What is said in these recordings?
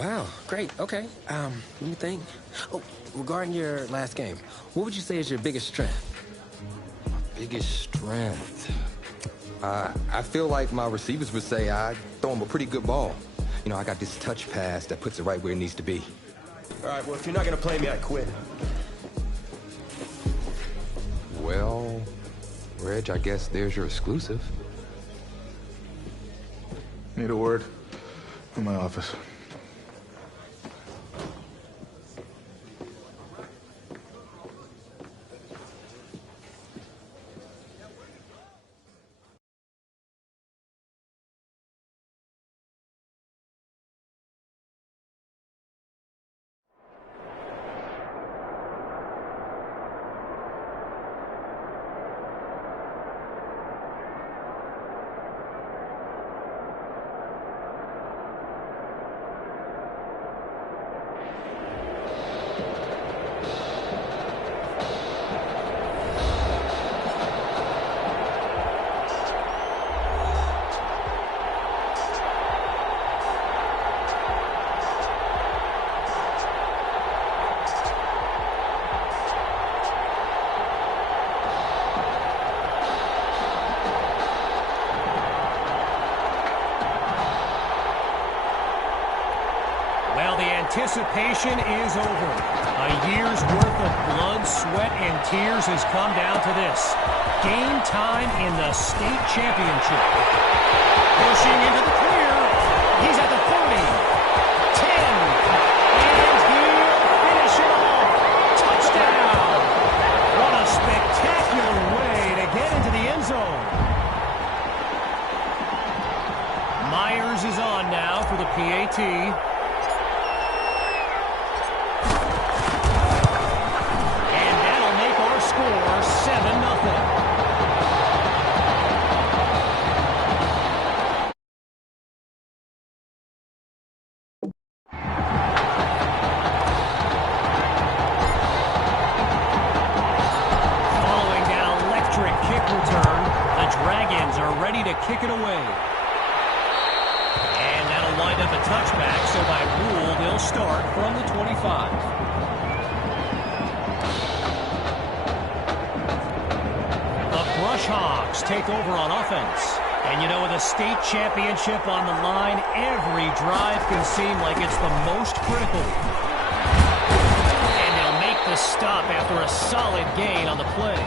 Wow, great. Okay. Let me think. Oh, regarding your last game, what would you say is your biggest strength? Biggest strength. I feel like my receivers would say I throw them a pretty good ball. You know, I got this touch pass that puts it right where it needs to be. All right, well, if you're not going to play me, I quit. Well, Reg, I guess there's your exclusive. Need a word? In my office. Anticipation is over. A year's worth of blood, sweat, and tears has come down to this. Game time in the state championship. Pushing into the clear. He's at the 40. 10. And he'll finish it off. Touchdown. What a spectacular way to get into the end zone. Myers is on now for the PAT. Score 7-0. Following that electric kick return, the Dragons are ready to kick it away. And that'll wind up a touchback, so by rule, they'll start from the 25. Hogs take over on offense. And you know, with a state championship on the line, every drive can seem like it's the most critical. And they'll make the stop after a solid gain on the play.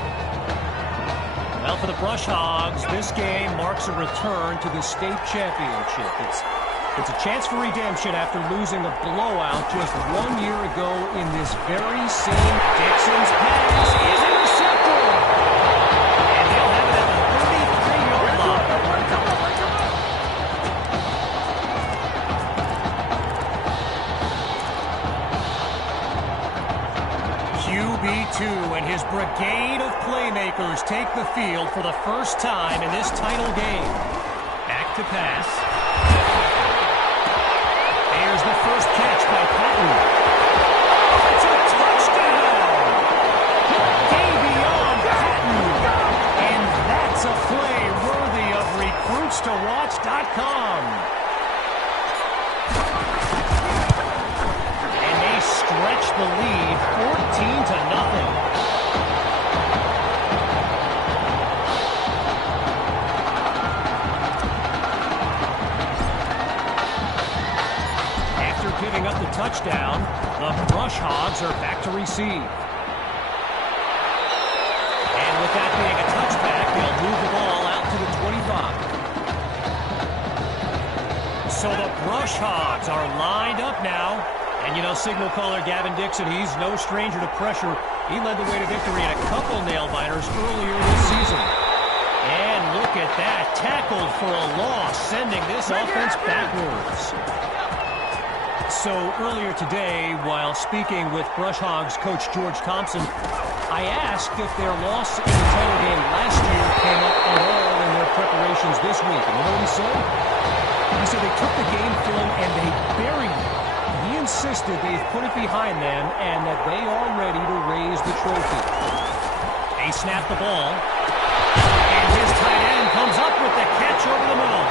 Well, for the Brush Hogs, this game marks a return to the state championship. It's a chance for redemption after losing a blowout just 1 year ago in this very same Dixon's pass is intercepted. QB2 and his brigade of playmakers take the field for the first time in this title game. Back to pass. There's the first catch by Patton. It's a touchdown! Way beyond Patton. And that's a play worthy of recruitstowatch.com. Stretch the lead 14-0. After giving up the touchdown, the Brush Hogs are back to receive. And with that being a touchback, they'll move the ball out to the 25. So the Brush Hogs are lined up now. And, you know, signal caller Gavin Dixon, he's no stranger to pressure. He led the way to victory in a couple nail-biters earlier this season. And look at that. Tackled for a loss, sending this offense backwards. So earlier today, while speaking with Brush Hogs coach George Thompson, I asked if their loss in the title game last year came up at all in their preparations this week. And you know what he said? He said they took the game film and they buried it. He insisted they've put it behind them and that they are ready to raise the trophy. They snap the ball. And his tight end comes up with the catch over the middle.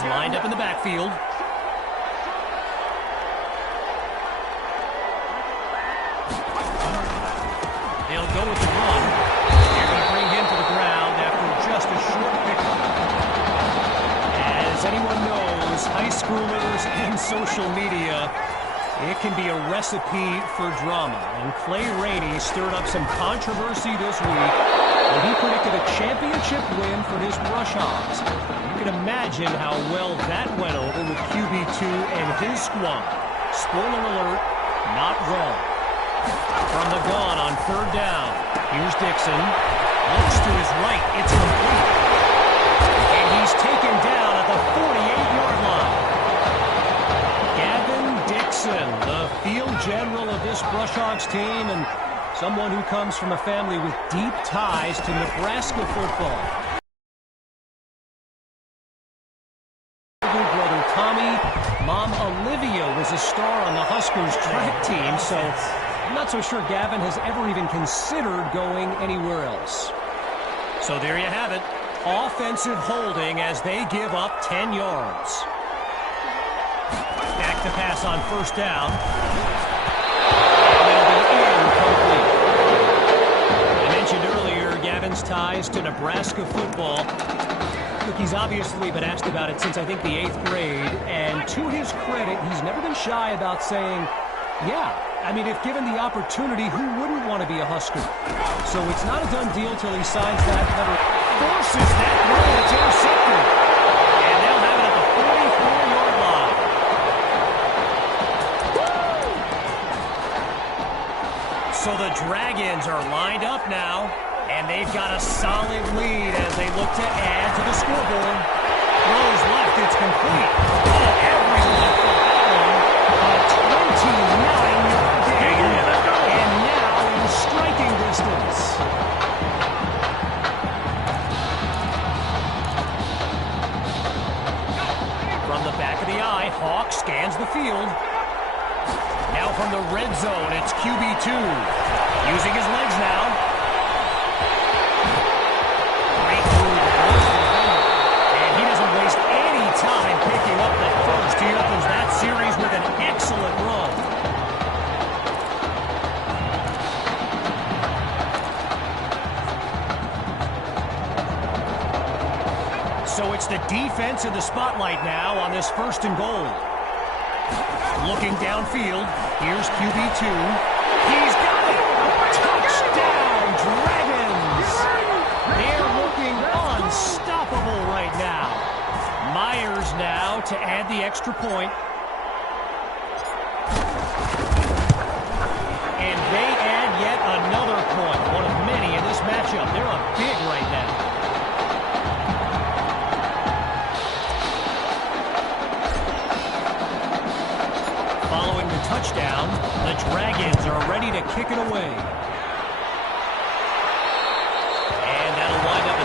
He's lined up in the backfield. They'll go with the run. They're going to bring him to the ground after just a short pickup. As anyone knows, high schoolers and social media, it can be a recipe for drama. And Clay Rainey stirred up some controversy this week when he predicted a championship win for his Brush Hogs. You can imagine how well that went over with QB2 and his squad. Spoiler alert, not well. From the gun on third down, here's Dixon. Looks to his right, it's complete. And he's taken down at the 48-yard line. Gavin Dixon, the field general of this Brush Hogs team, and someone who comes from a family with deep ties to Nebraska football. Brother Tommy, Mom Olivia was a star on the Huskers track team, so I'm not so sure Gavin has ever even considered going anywhere else. So there you have it. Offensive holding as they give up 10 yards. Back to pass on first down. And it'll be incomplete. I mentioned earlier Gavin's ties to Nebraska football. Look, he's obviously been asked about it since, I think, the 8th grade. And to his credit, he's never been shy about saying, yeah, I mean, if given the opportunity, who wouldn't want to be a Husker? So it's not a done deal till he signs that letter. Forces that run. It's intercepted. And they'll have it at the 44-yard line. So the Dragons are lined up now, and they've got a solid lead as they look to add to the scoreboard. Throws left, it's complete. Oh, everyone for that one. A 29-yard gain. And now in striking distance. From the back of the eye, Hawk scans the field. Now from the red zone, it's QB2. Using his legs now. Great move. And he doesn't waste any time picking up the first. He opens that series with an excellent run. So it's the defense in the spotlight now on this first and goal. Looking downfield, here's QB2. He's got it! Touchdown, Dragons! They're looking unstoppable right now. Myers now to add the extra point. And they add yet another point, one of many in this matchup. They're up big right now. Following the touchdown, the Dragons are ready to kick it away. And that'll wind up a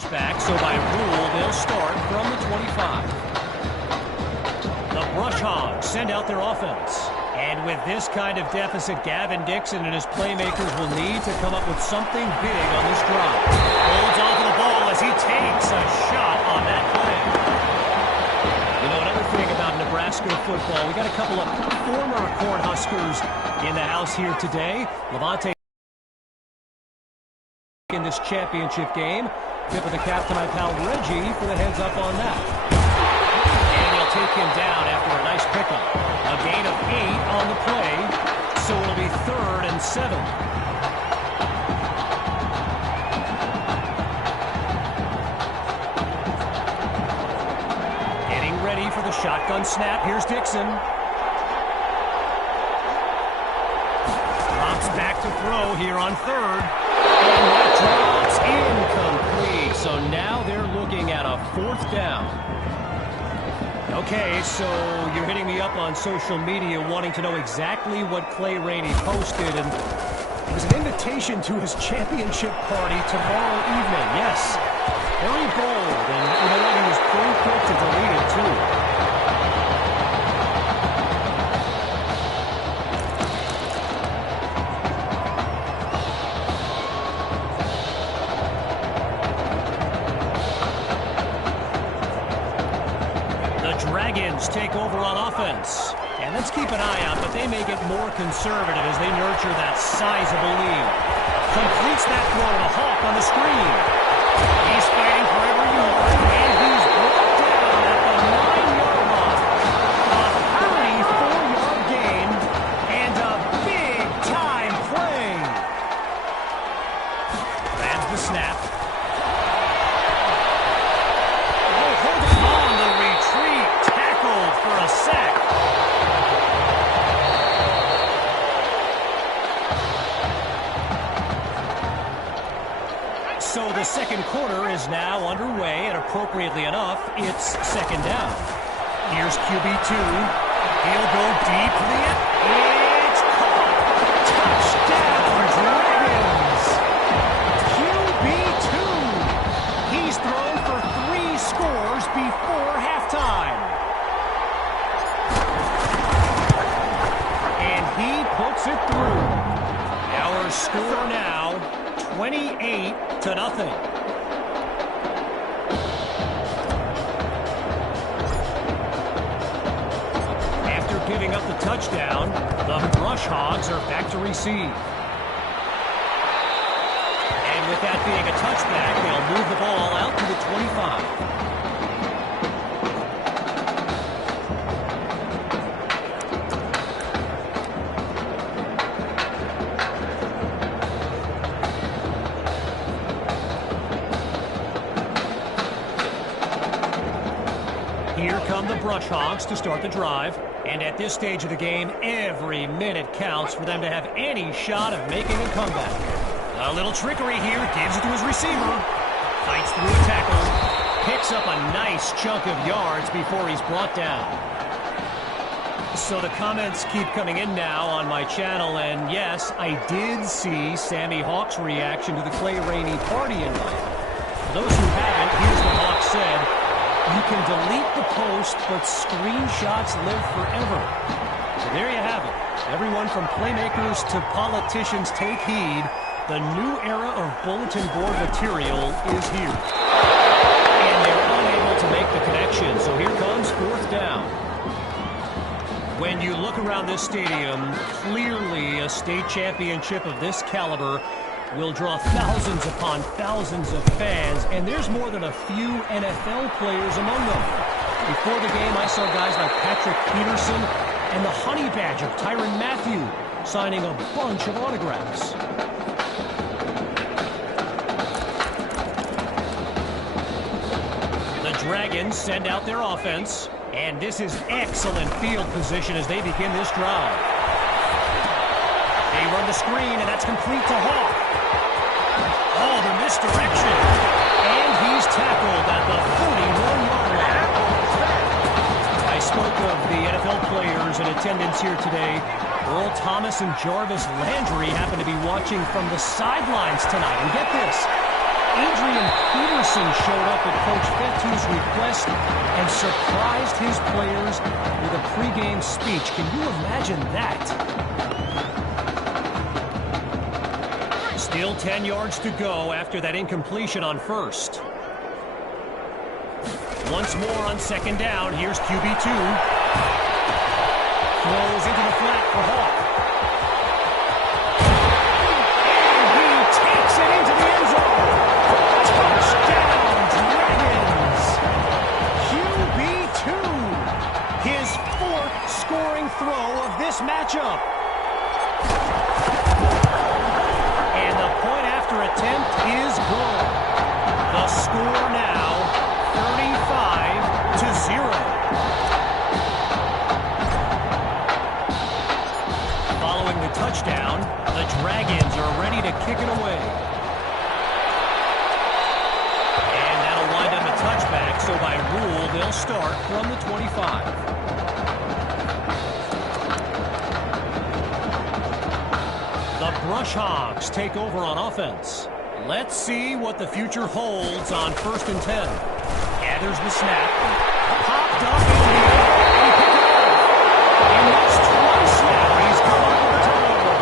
touchback, so by rule, they'll start from the 25. The Brush Hogs send out their offense. And with this kind of deficit, Gavin Dixon and his playmakers will need to come up with something big on this drive. Holds onto the ball as he takes a shot on that play. You know, another thing about Nebraska football, we got a couple of former Cornhuskers in the house here today. Levante in this championship game. Tip of the cap to my pal Reggie for the heads up on that. And he'll take him down after a nice pickup. A gain of 8 on the play, so it'll be 3rd and 7. Getting ready for the shotgun snap. Here's Dixon. Drops back to throw here on 3rd. And that drops incomplete. So now they're looking at a 4th down. Okay, so you're hitting me up on social media wanting to know exactly what Clay Rainey posted. And It was an invitation to his championship party tomorrow evening. Yes, very bold, and you know what? He was pretty quick to delete it, too. Dragons take over on offense. And let's keep an eye out, but they may get more conservative as they nurture that sizable lead. Completes that throw to Hawk on the screen. He's fighting for every yard, and he's brought down at the 9-yard line. A 34-yard gain and a big-time play. Lands the snap. For a sack. So the second quarter is now underway, and appropriately enough, it's second down. Here's QB2. He'll go deep for the end. It's caught. Touchdown, Dragons. QB2. He's thrown for 3 scores before halftime. He puts it through. Our score now, 28-0. After giving up the touchdown, the Brush Hogs are back to receive. And with that being a touchback, they'll move the ball out to the 25. Here come the Brush Hogs to start the drive. And at this stage of the game, every minute counts for them to have any shot of making a comeback. A little trickery here. Gives it to his receiver. Fights through a tackle. Picks up a nice chunk of yards before he's brought down. So the comments keep coming in now on my channel. And yes, I did see Sammy Hawk's reaction to the Clay Rainey party invite. For those who haven't, here's what Hawk said. You can delete the post, but screenshots live forever. So there you have it. Everyone from playmakers to politicians, take heed. The new era of bulletin board material is here. And they're unable to make the connection, so here comes 4th down. When you look around this stadium, clearly a state championship of this caliber will draw thousands upon thousands of fans, and there's more than a few NFL players among them. Before the game, I saw guys like Patrick Peterson and the Honey Badger, Tyrann Mathieu, signing a bunch of autographs. The Dragons send out their offense, and this is excellent field position as they begin this drive. They run the screen, and that's complete to Hawk. Oh, the misdirection. And he's tackled at the 41-yard line. I spoke of the NFL players in attendance here today. Earl Thomas and Jarvis Landry happen to be watching from the sidelines tonight. And get this, Adrian Peterson showed up at Coach Fetu's request and surprised his players with a pregame speech. Can you imagine that? Still 10 yards to go after that incompletion on first. Once more on second down. Here's QB2. Throws into the flat for Hawk. And he takes it into the end zone. Touchdown, Dragons. QB2. His 4th scoring throw of this matchup. Attempt is good. The score now 35-0. Following the touchdown, the Dragons are ready to kick it away. And that'll wind up a touchback, so by rule, they'll start from the 25. The Brush Hogs take over on offense. Let's see what the future holds on 1st and 10. Gathers the snap. Popped up in the air. And he picked it up. And that's twice now. He's come up with a turnover.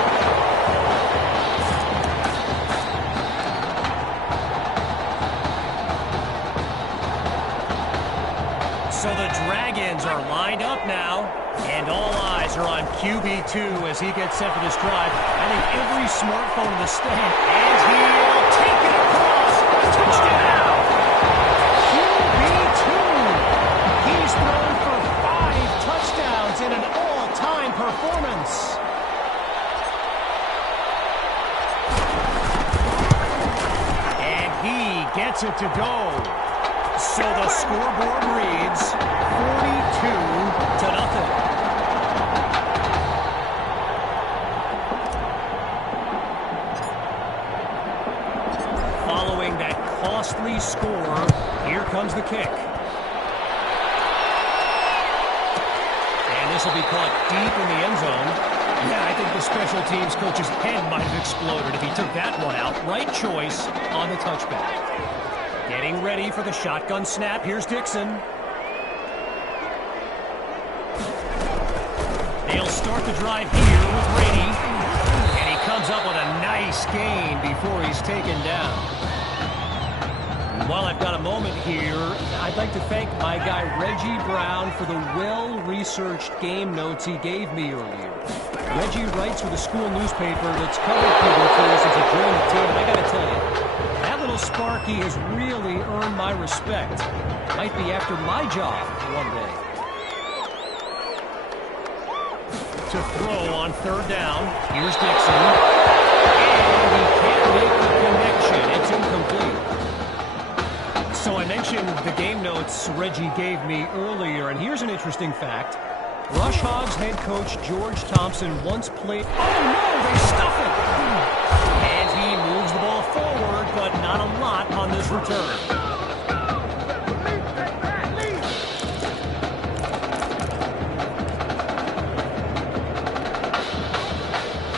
So the Dragons are lined up now. And all eyes are on QB2 as he gets set for this drive. I think every smartphone in the stand. And he'll take it across. Touchdown! QB2. He's thrown for 5 touchdowns in an all-time performance. And he gets it to go. So the scoreboard reads 42-0. Following that costly score, here comes the kick. And this will be caught deep in the end zone. Yeah, I think the special teams coach's head might have exploded if he took that one out. Right choice on the touchback. Getting ready for the shotgun snap. Here's Dixon. They'll start the drive here with Brady. And he comes up with a nice gain before he's taken down. While I've got a moment here, I'd like to thank my guy Reggie Brown for the well-researched game notes he gave me earlier. Reggie writes for the school newspaper that's covered QB2 since he joined the team. And I gotta tell you, that little Sparky has really earned my respect. Might be after my job one day. To throw on 3rd down. Here's Dixon. And he can't make the connection. It's incomplete. So I mentioned the game notes Reggie gave me earlier, and here's an interesting fact. Rush Hogs head coach George Thompson once played... Oh, no! They stuff it! And he moves the ball forward, but not a lot on this return.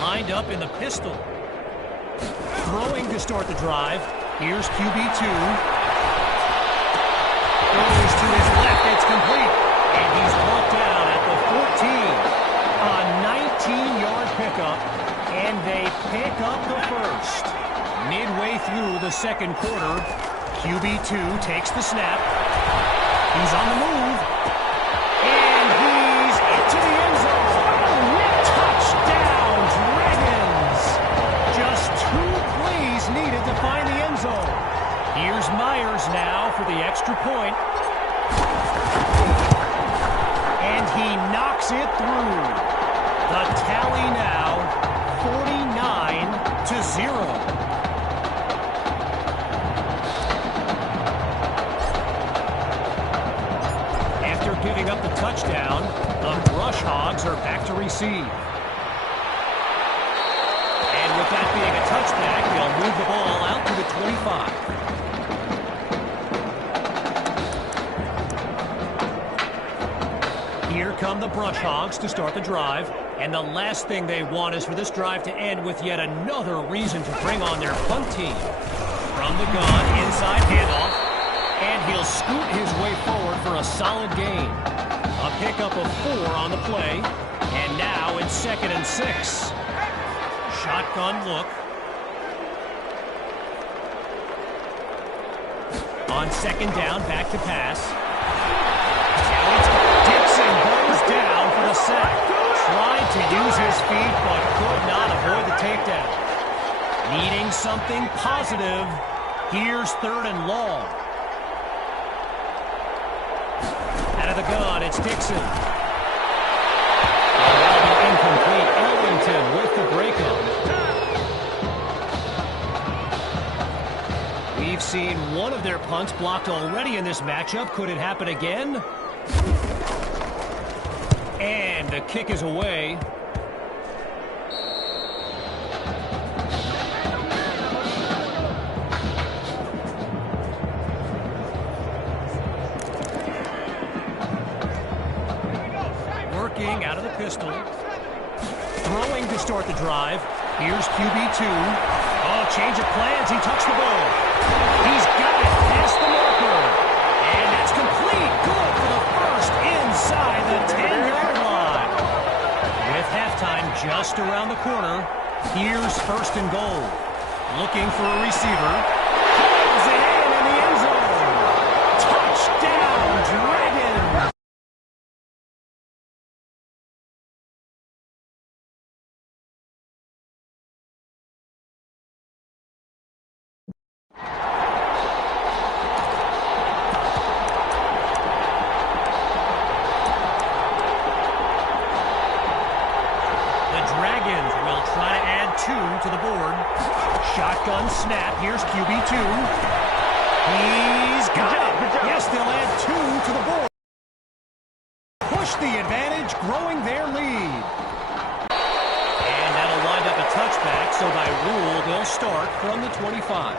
Lined up in the pistol. Throwing to start the drive. Here's QB2. Goes to his left. It's complete. And he's brought down at the 14. A 19-yard pickup. And they pick up the first. Midway through the 2nd quarter, QB2 takes the snap. He's on the move. And he's into the end zone. Touchdown, Dragons! Just 2 plays needed to find the end zone. Here's Myers now for the extra point. And he knocks it through. The tally now, 49-0. After giving up the touchdown, the Brush Hogs are back to receive. And with that being a touchback, they'll move the ball out to the 25. Here come the Brush Hogs to start the drive. And the last thing they want is for this drive to end with yet another reason to bring on their punt team. From the gun, inside handoff. And he'll scoot his way forward for a solid gain. A pickup of 4 on the play. And now it's 2nd and 6. Shotgun look. On 2nd down, back to pass. Dixon goes down for the sack. Tried to use his feet, but could not avoid the takedown. Needing something positive. Here's 3rd and long. Out of the gun, it's Dixon. And that'll be incomplete. Ellington with the breakup. We've seen one of their punts blocked already in this matchup. Could it happen again? And the kick is away. Working out of the pistol. Throwing to start the drive. Here's QB2. Oh, change of plans. He touched the ball. He's got it past the marker. And that's complete. Good for the first inside the 10-yard line. With halftime just around the corner, here's first and goal. Looking for a receiver. Pulls it in the end zone. Touchdown, Dragons. Dragons will try to add 2 to the board. Shotgun snap. Here's QB2. He's got it. Yes, they'll add 2 to the board. Push the advantage, growing their lead. And that'll wind up a touchback, so by rule, they'll start from the 25.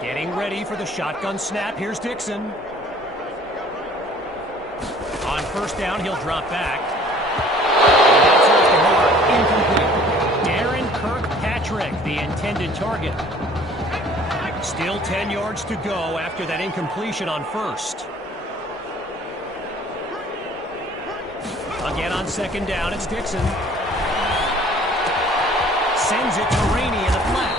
Getting ready for the shotgun snap. Here's Dixon. On first down, he'll drop back. That's off the mark. Incomplete. Darren Kirkpatrick, the intended target. Still 10 yards to go after that incompletion on first. Again on second down, it's Dixon. Sends it to Rainey in the flat.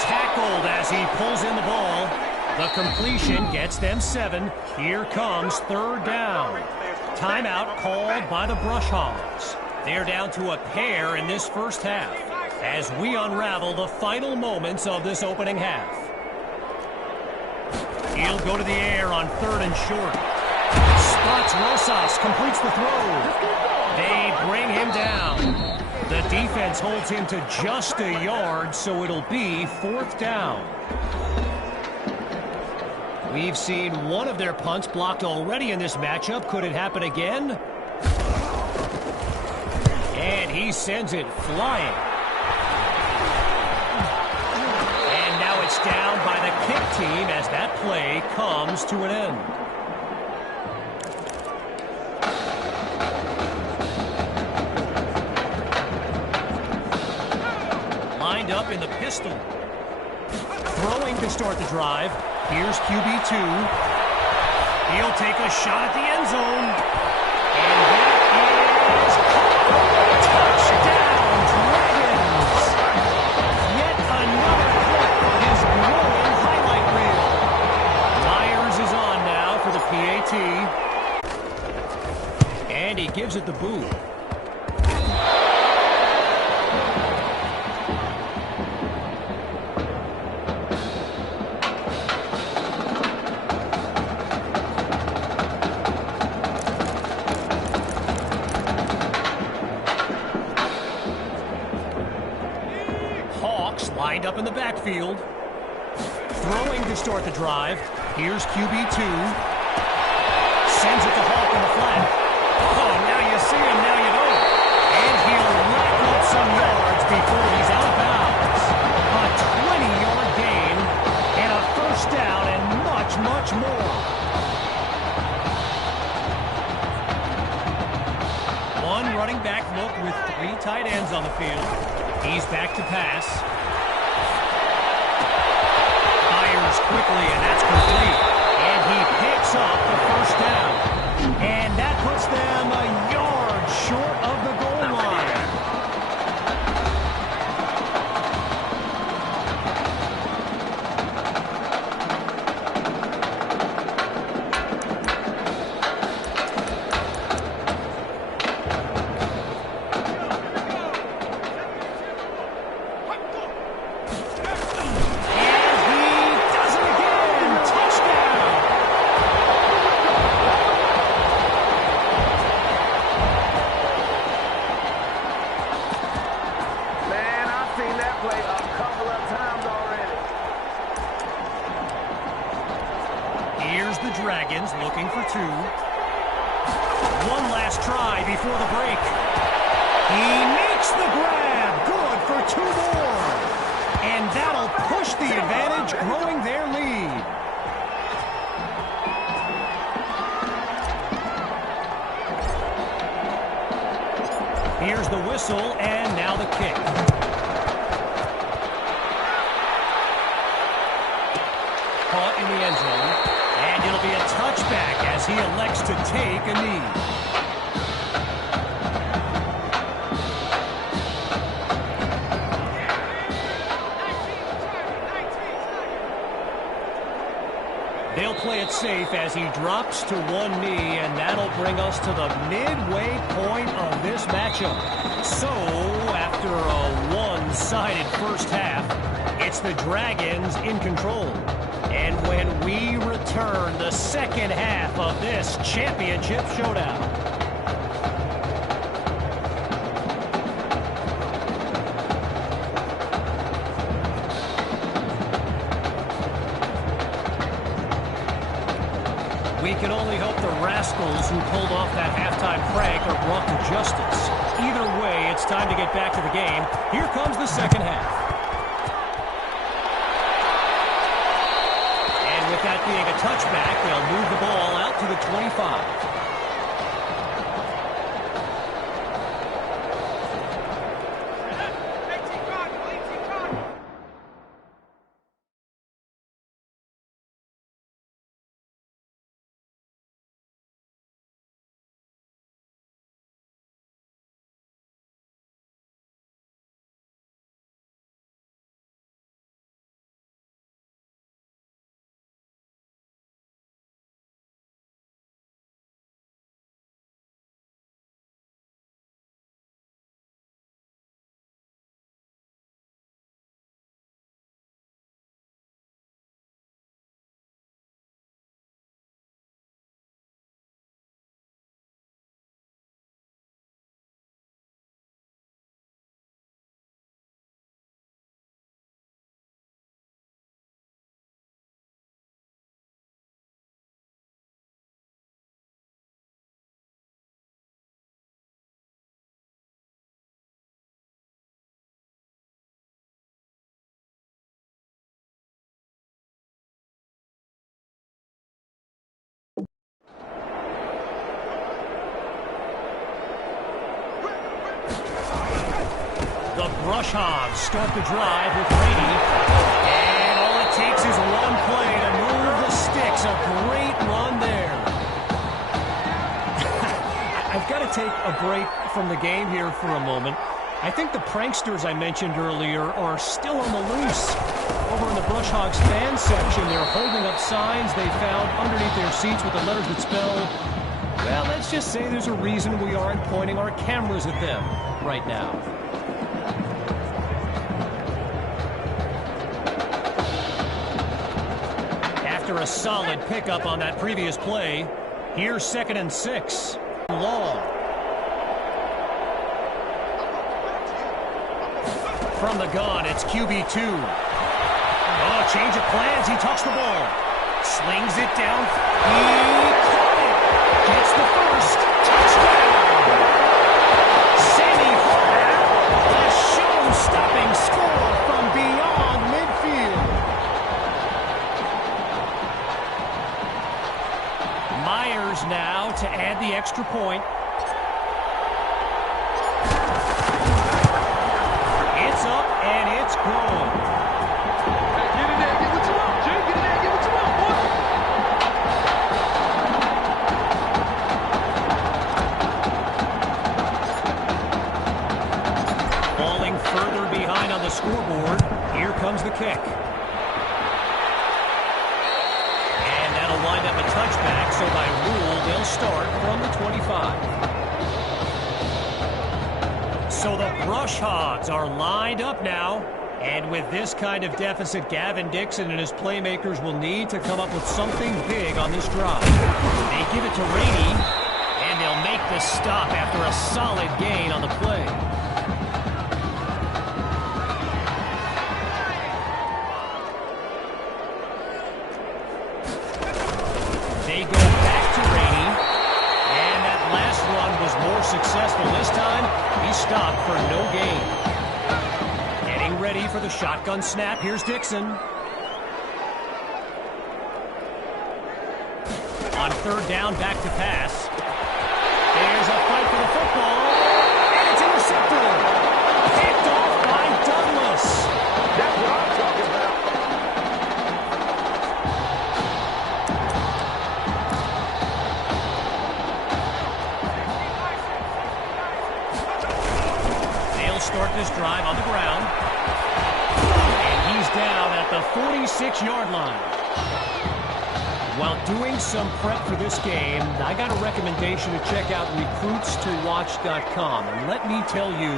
Tackled as he pulls in the ball. The completion gets them 7. Here comes third down. Timeout called by the Brush Hogs. They're down to a pair in this first half as we unravel the final moments of this opening half. He'll go to the air on third and short. Spots Rosas, completes the throw. They bring him down. The defense holds him to just a yard, so it'll be fourth down. We've seen one of their punts blocked already in this matchup. Could it happen again? And he sends it flying. And now it's down by the kick team as that play comes to an end. Lined up in the pistol. Throwing to start the drive. Here's QB2. He'll take a shot at the end zone. And that is touchdown, Dragons! Yet another clip on his growing highlight reel. Myers is on now for the PAT. And he gives it the boot. Lined up in the backfield. Throwing to start the drive. Here's QB2. Sends it to Hawk in the flat. Oh, now you see him, now you don't. And he'll rack up some yards before he's out of bounds. A 20-yard gain and a first down and much, much more. One running back look with 3 tight ends on the field. He's back to pass. Quickly, and that's complete. And he picks up the first down. And that puts them a yard short of the goal line. Dragons looking for 2. One last try before the break. He makes the grab. Good for 2 more. And that'll push the advantage, growing their lead. Here's the whistle, and now the kick. Caught in the end zone, and it'll be a touchback as he elects to take a knee. They'll play it safe as he drops to one knee, and that'll bring us to the midway point of this matchup. So, after a one-sided first half, it's the Dragons in control. And when we return, the second half of this championship showdown. We can only hope the rascals who pulled off that halftime prank are brought to justice. Either way, it's time to get back to the game. Here comes the second half. And with that being a touchback, they'll move the ball out to the 25. The Brush Hogs start the drive with Brady. And all it takes is one play to move the sticks. A great run there. I've got to take a break from the game here for a moment. I think the pranksters I mentioned earlier are still on the loose. Over in the Brush Hogs fan section, they're holding up signs they found underneath their seats with the letters that spell, well, let's just say there's a reason we aren't pointing our cameras at them right now. After a solid pickup on that previous play, here's 2nd and 6. Long. From the gun, it's QB2. Oh, change of plans. He tucks the ball. Slings it down. He caught it. Gets the first. Touchdown. Sammy Horvath, a show-stopping score from beyond midfield. Myers now to add the extra point. It's up and it's good. Get in there, get what you want, Jay. Get in there, get what you want, boy. Falling further behind on the scoreboard. Here comes the kick. And that'll wind up a touchback, so by rule, they'll start from the 25. So the Brush Hogs are lined up now. And with this kind of deficit, Gavin Dixon and his playmakers will need to come up with something big on this drive. They give it to Rainey, and they'll make the stop after a solid gain on the play. They go back to Rainey, and that last run was more successful. This time, he stopped for no gain. Ready for the shotgun snap. Here's Dixon. On 3rd down, back to pass. There's a fight for the football, and it's start this drive on the ground. And he's down at the 46-yard line. While doing some prep for this game, I got a recommendation to check out recruitstowatch.com. And let me tell you,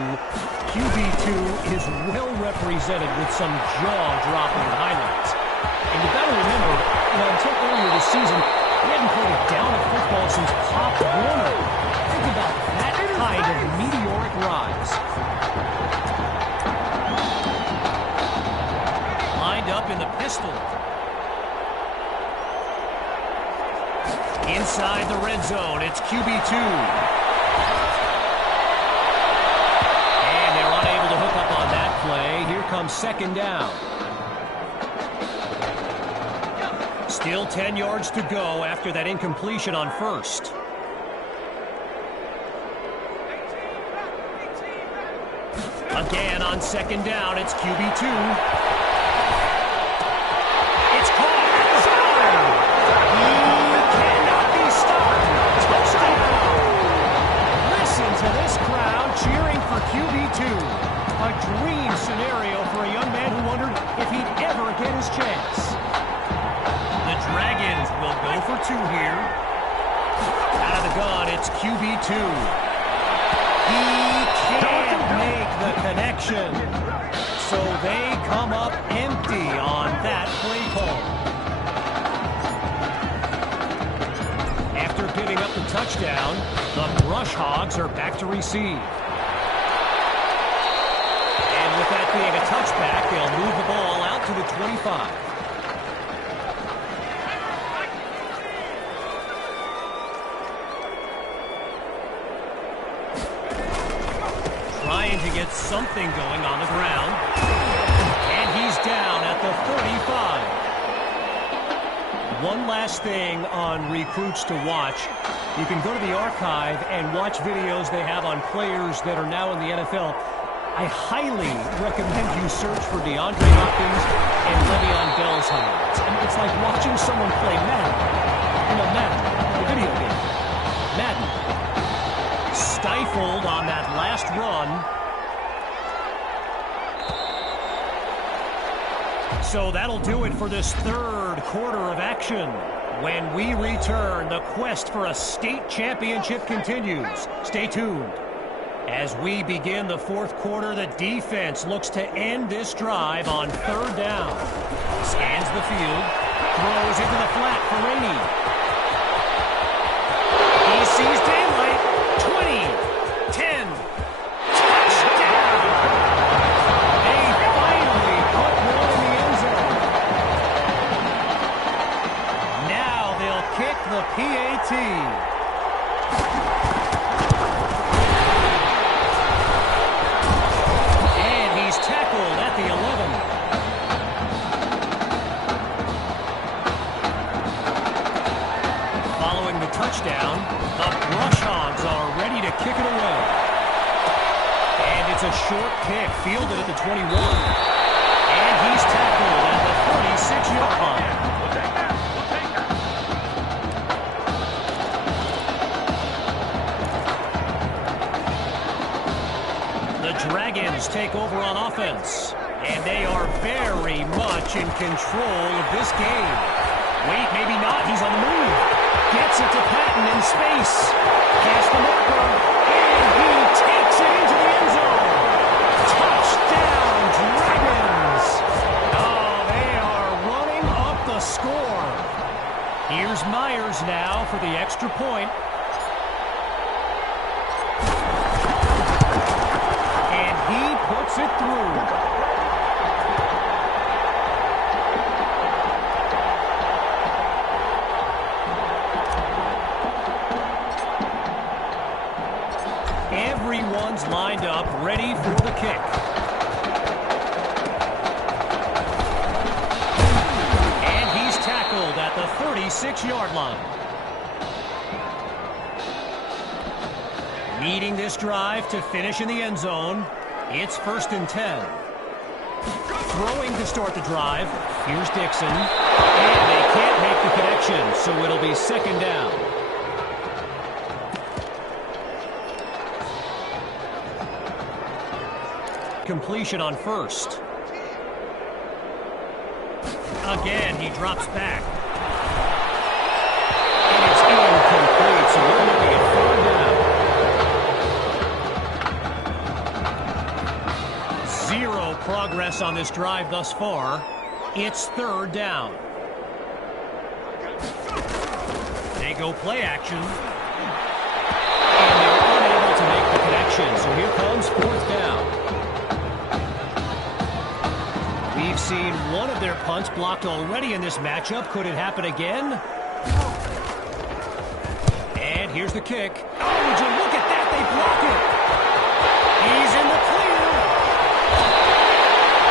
QB2 is well represented with some jaw-dropping highlights. And you got to remember, until earlier this season, he hadn't played a down of football since Pop Warner. Think about that kind of meteoric rise. Lined up in the pistol. Inside the red zone, it's QB2. And they're unable to hook up on that play. Here comes second down. Still 10 yards to go after that incompletion on first. Again on second down, it's QB2. It's caught. To this crowd cheering for QB2. A dream scenario for a young man who wondered if he'd ever get his chance. The Dragons will go for two here. Out of the gun, it's QB2. He can't make the connection. So they come up empty on that play call. After giving up the touchdown, the Brush Hogs are back to receive. And with that being a touchback, they'll move the ball out to the 25. Trying to get something going on the ground. And he's down at the 35. One last thing on Recruits to Watch. You can go to the archive and watch videos they have on players that are now in the NFL. I highly recommend you search for DeAndre Hopkins and Le'Veon Bell's highlights. I mean, it's like watching someone play Madden. Madden, the video game. Madden. Stifled on that last run. So that'll do it for this third quarter of action. When we return, the quest for a state championship continues. Stay tuned. As we begin the fourth quarter, the defense looks to end this drive on third down. Scans the field, throws into the flat for Rainey. He sees daylight. 20, 10, touchdown! They finally put one in the end zone. Now they'll kick the PAT. Tackled at the 11. Following the touchdown, the Brush Hogs are ready to kick it away. And it's a short kick, fielded at the 21. And he's tackled at the 36-yard line. Dragons take over on offense, and they are very much in control of this game. Wait, maybe not. He's on the move. Gets it to Patton in space. Cash the marker, and he takes it into the end zone. Touchdown, Dragons. Oh, they are running up the score. Here's Myers now for the extra point. Puts it through. Everyone's lined up, ready for the kick. And he's tackled at the 36-yard line. Needing this drive to finish in the end zone. It's 1st and 10. Throwing to start the drive. Here's Dixon. And they can't make the connection, so it'll be 2nd down. Completion on first. Again, he drops back. And it's incomplete, so we're looking at third down. Zero progress on this drive thus far. It's third down. They go play action. And they're unable to make the connection, so here comes fourth down. We've seen one of their punts blocked already in this matchup. Could it happen again? And here's the kick. Oh, would you look at that? They block it. He's in the clear.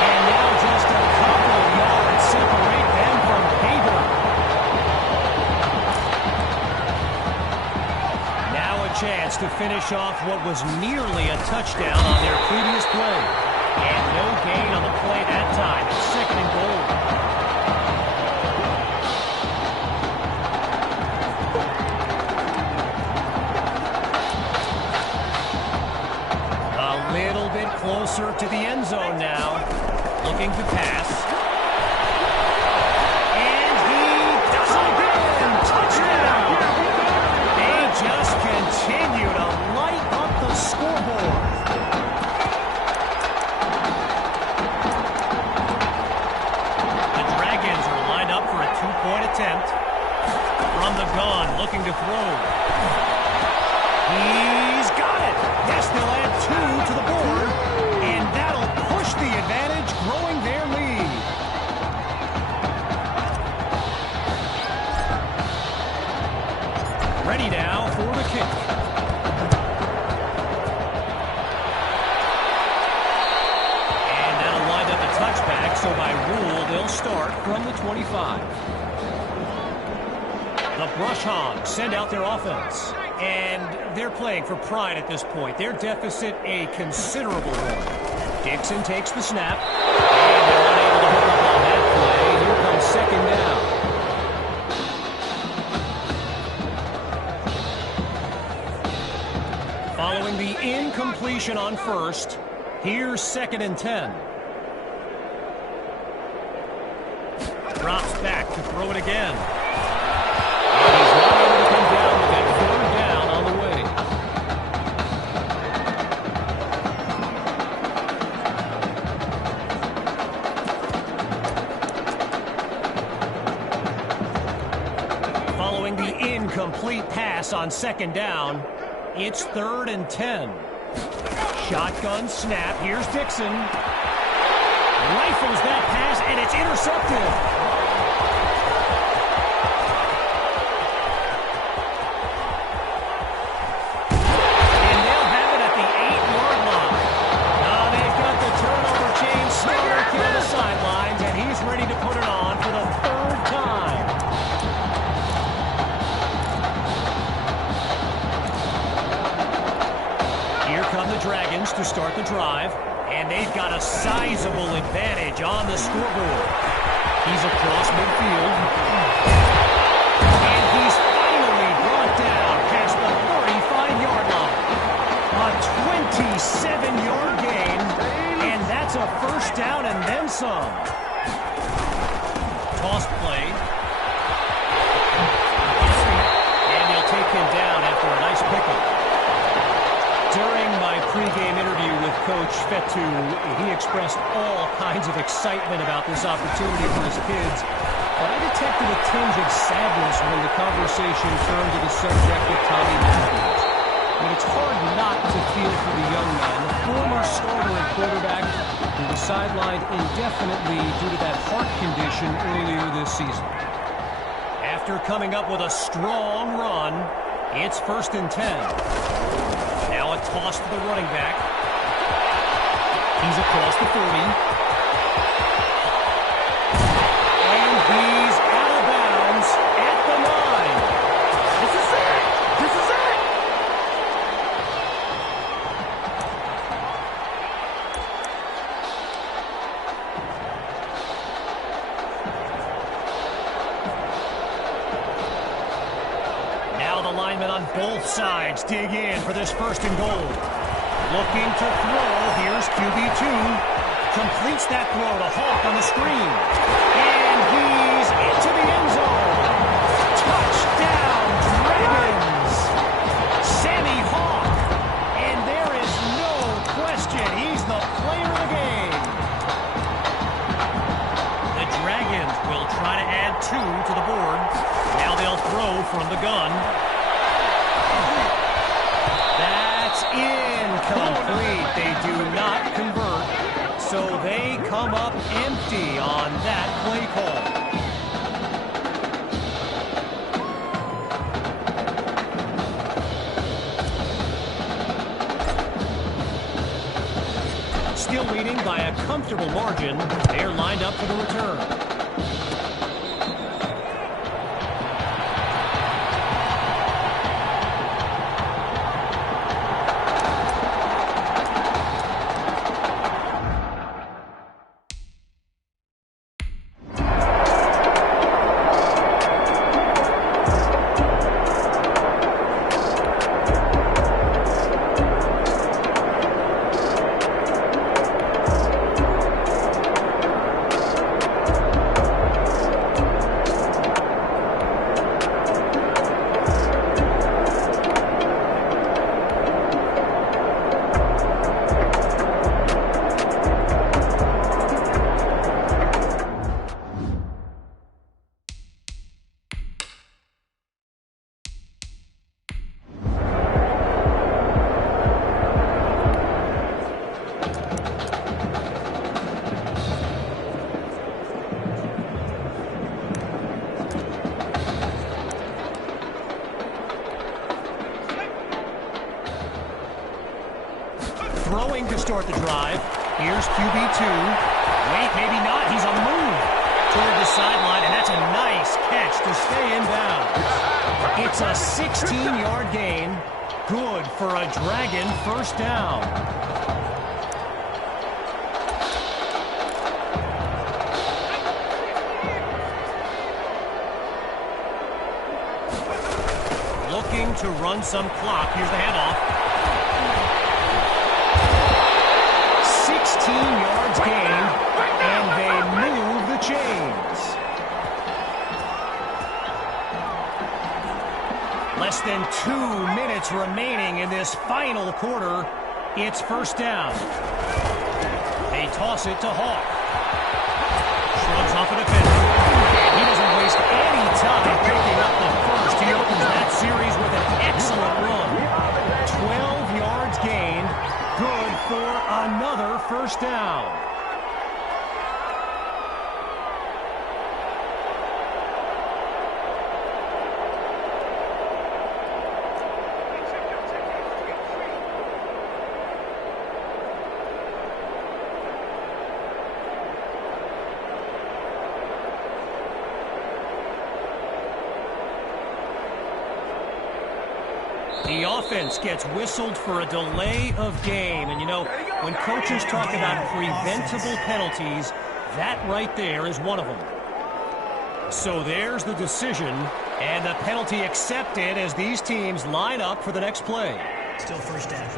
And now just a couple yards separate them from Haber. Now a chance to finish off what was nearly a touchdown on their previous play. And no gain on the play that time. It's second and goal. A little bit closer to the end zone now. Looking to pass. And he does it again! Touchdown! They just continue to light up the scoreboard. Two-point attempt from the gun, looking to throw. He's got it. Yes, they'll add two to the board, and that'll push the advantage, growing their lead. Ready now for the kick. And that'll wind up a touchback, so by rule, they'll start from the 25. The Brush Hogs send out their offense, and they're playing for pride at this point. Their deficit a considerable one. Dixon takes the snap, and they're unable to hook up on that play. Here comes second down. Following the incompletion on first, here's second and 10. Drops back to throw it again. And he's not able to come down with that third down on the way. Following the incomplete pass on second down, it's third and 10. Shotgun snap. Here's Dixon. Rifles that pass, and it's intercepted. And they'll have it at the 8-yard line. Now they've got the turnover chain snarling on the sidelines, and he's ready to put it on for the third time. Here come the Dragons to start the drive. And they've got a sizable advantage on the scoreboard. He's across midfield. And he's finally brought down past the 35-yard line. A 27-yard gain, and that's a first down and then some. Toss play. And they'll take him down after a nice pickup. During my pregame interview with Coach Fetu, he expressed all kinds of excitement about this opportunity for his kids, but I detected a tinge of sadness when the conversation turned to the subject of Tommy Matthews. I mean, it's hard not to feel for the young man, the former starter and quarterback who was sidelined indefinitely due to that heart condition earlier this season. After coming up with a strong run, it's first and 10. Now a toss to the running back. He's across the 40. And he's out of bounds at the 9. This is it! This is it! Now the linemen on both sides dig in for this first and goal. Looking to throw. Here's Here's QB2. Completes that throw to Hawk on the screen. And he's into the end zone. Touchdown, Dragons! Sammy Hawk. And there is no question he's the player of the game. The Dragons will try to add 2 to the board. Now they'll throw from the gun. That's incomplete. They do not convert. So they come up empty on that play call. Still leading by a comfortable margin. They're lined up for the return. Throwing to start the drive. Here's QB2. Wait, maybe not. He's on the move toward the sideline, and that's a nice catch to stay in bounds. It's a 16-yard gain. Good for a Dragon first down. Looking to run some clock. Here's the handoff. 16 yards gained, and they move the chains. Less than 2 minutes remaining in this final quarter. It's first down. They toss it to Hawk. Shrugs off a defender. And he doesn't waste any time picking up the first. He opens that series with an excellent run. 12 yards gained. Good for another first down. The offense gets whistled for a delay of game. And, you know, when coaches talk about preventable penalties, that right there is one of them. So there's the decision, and the penalty accepted as these teams line up for the next play. Still first down.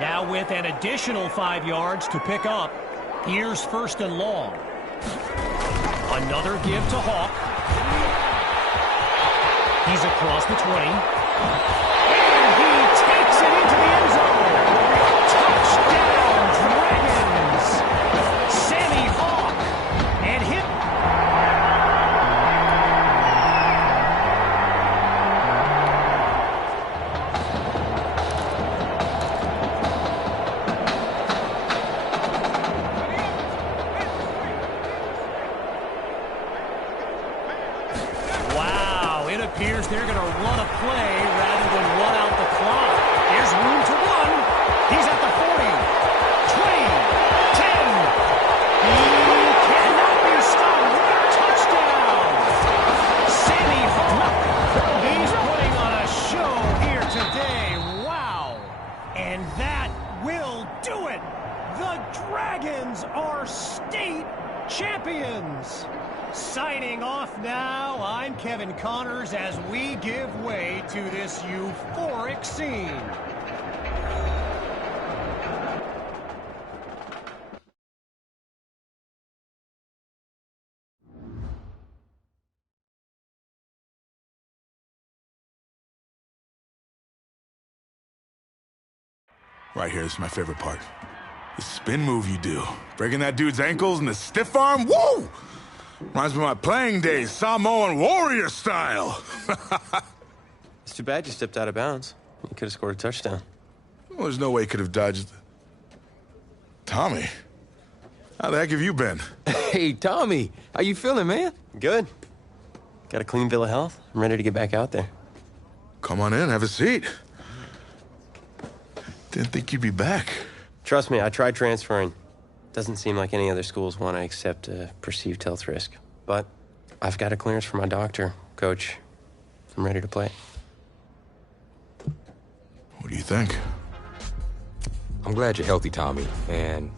Now with an additional 5 yards to pick up, here's first and long. Another give to Hawk. He's across the 20. And he takes it into the end zone. Touchdown, Dragons. Sammy Hawk. And hit. Wow, it appears they're going to run a play rather than run out the clock. There's room to run. He's at the 40, 20, 10. He cannot be stopped. Touchdown. Sammy Hawk. He's putting on a show here today. Wow. And that will do it. The Dragons are state champions. Signing off now, I'm Kevin Connors as we give way to this euphoric scene. Right here, this is my favorite part. The spin move you do. Breaking that dude's ankles and the stiff arm, woo! Reminds me of my playing days, Samoan warrior style. It's too bad you stepped out of bounds. You could have scored a touchdown. Well, there's no way he could have dodged. Tommy, how the heck have you been? Hey, Tommy, how you feeling, man? Good. Got a clean bill of health. I'm ready to get back out there. Come on in, have a seat. Didn't think you'd be back. Trust me, I tried transferring. Doesn't seem like any other schools want to accept a perceived health risk. But I've got a clearance from my doctor, Coach. I'm ready to play. What do you think? I'm glad you're healthy, Tommy, and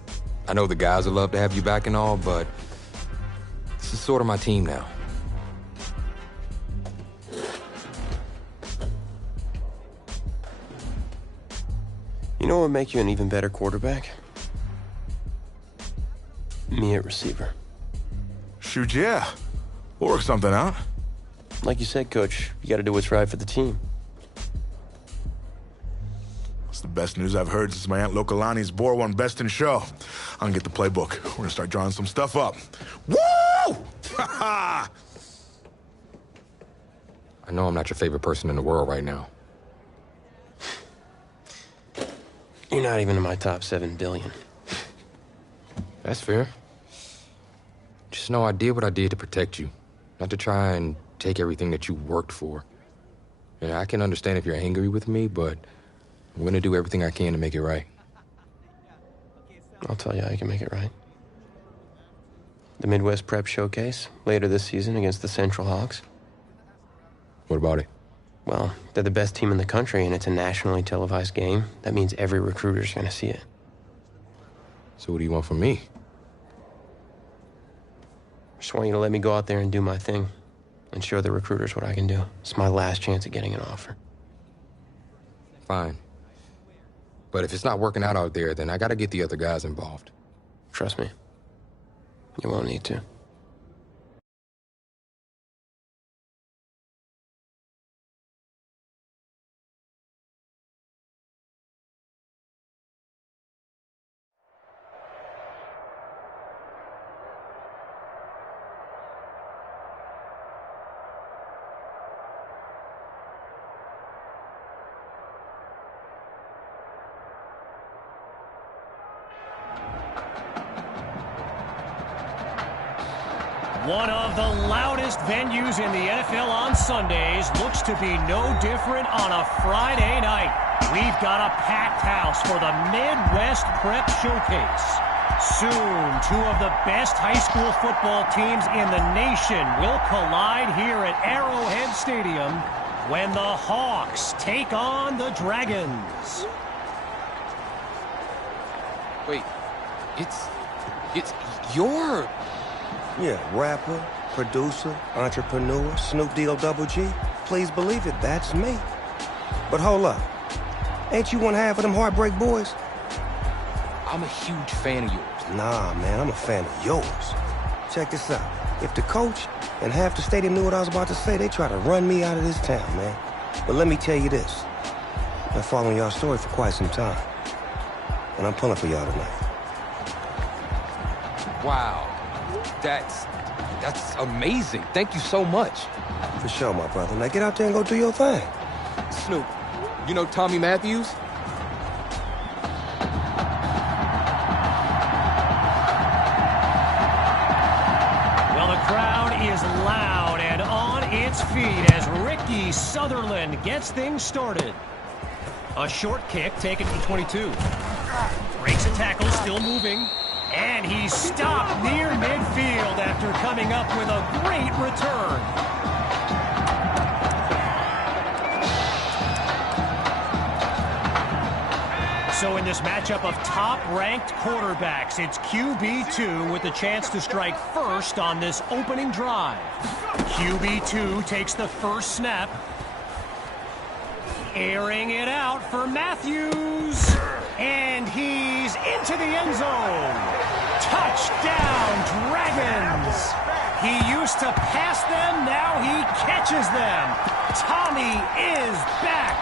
I know the guys would love to have you back and all, but this is sort of my team now. You know what would make you an even better quarterback? Me at receiver. Shoot, yeah. We'll work something out. Like you said, Coach, you got to do what's right for the team. It's the best news I've heard since my Aunt Lokalani's Boar won Best in Show. I'm gonna get the playbook. We're gonna start drawing some stuff up. Woo! Ha-ha! I know I'm not your favorite person in the world right now. You're not even in my top 7 billion. That's fair. Just know I did what I did to protect you, not to try and take everything that you worked for. And I can understand if you're angry with me, but I'm gonna do everything I can to make it right. I'll tell you how you can make it right. The Midwest Prep Showcase, later this season against the Central Hawks. What about it? Well, they're the best team in the country, and it's a nationally televised game. That means every recruiter's gonna see it. So what do you want from me? Just want you to let me go out there and do my thing and show the recruiters what I can do. It's my last chance at getting an offer. Fine. But if it's not working out there, then I gotta get the other guys involved. Trust me. You won't need to. One of the loudest venues in the NFL on Sundays looks to be no different on a Friday night. We've got a packed house for the Midwest Prep Showcase. Soon, 2 of the best high school football teams in the nation will collide here at Arrowhead Stadium when the Hawks take on the Dragons. Wait, it's your... Yeah, rapper, producer, entrepreneur, Snoop D-O Double G. Please believe it, that's me. But hold up. Ain't you one half of them Heartbreak Boys? I'm a huge fan of yours. Nah, man, I'm a fan of yours. Check this out. If the coach and half the stadium knew what I was about to say, they try to run me out of this town, man. But let me tell you this. I've been following y'all's story for quite some time. And I'm pulling for y'all tonight. Wow. That's amazing. Thank you so much. For sure, my brother. Now get out there and go do your thing. Snoop, you know Tommy Matthews? Well, the crowd is loud and on its feet as Ricky Sutherland gets things started. A short kick taken to 22. Breaks a tackle, still moving. And he's stopped near midfield after coming up with a great return. So in this matchup of top-ranked quarterbacks, it's QB2 with the chance to strike first on this opening drive. QB2 takes the first snap. Airing it out for Matthews. And he's into the end zone. Touchdown, Dragons! He used to pass them, now he catches them. Tommy is back.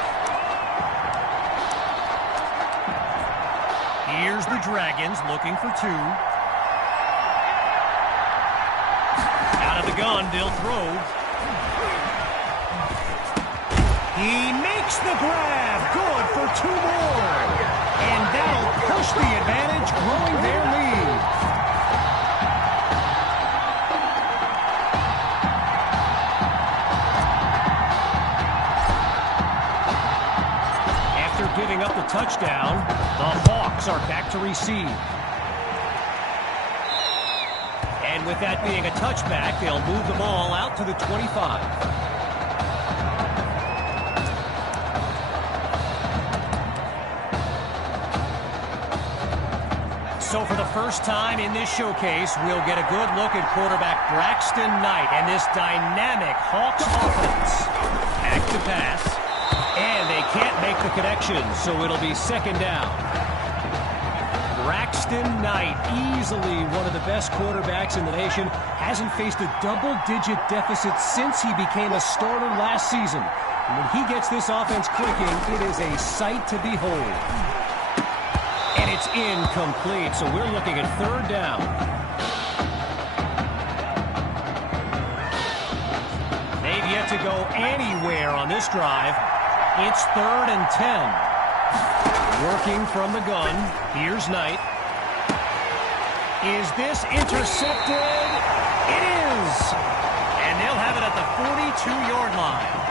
Here's the Dragons looking for two. Out of the gun, they'll throw. He makes the grab. Good for two more. And that'll push the advantage, growing their lead. After giving up the touchdown, the Hawks are back to receive. And with that being a touchback, they'll move the ball out to the 25. So for the first time in this showcase, we'll get a good look at quarterback Braxton Knight and this dynamic Hawks offense. Back to pass. And they can't make the connection, so it'll be second down. Braxton Knight, easily one of the best quarterbacks in the nation, hasn't faced a double-digit deficit since he became a starter last season. And when he gets this offense clicking, it is a sight to behold. And it's incomplete, so we're looking at third down. They've yet to go anywhere on this drive. It's 3rd and 10. Working from the gun. Here's Knight. Is this intercepted? It is! And they'll have it at the 42-yard line.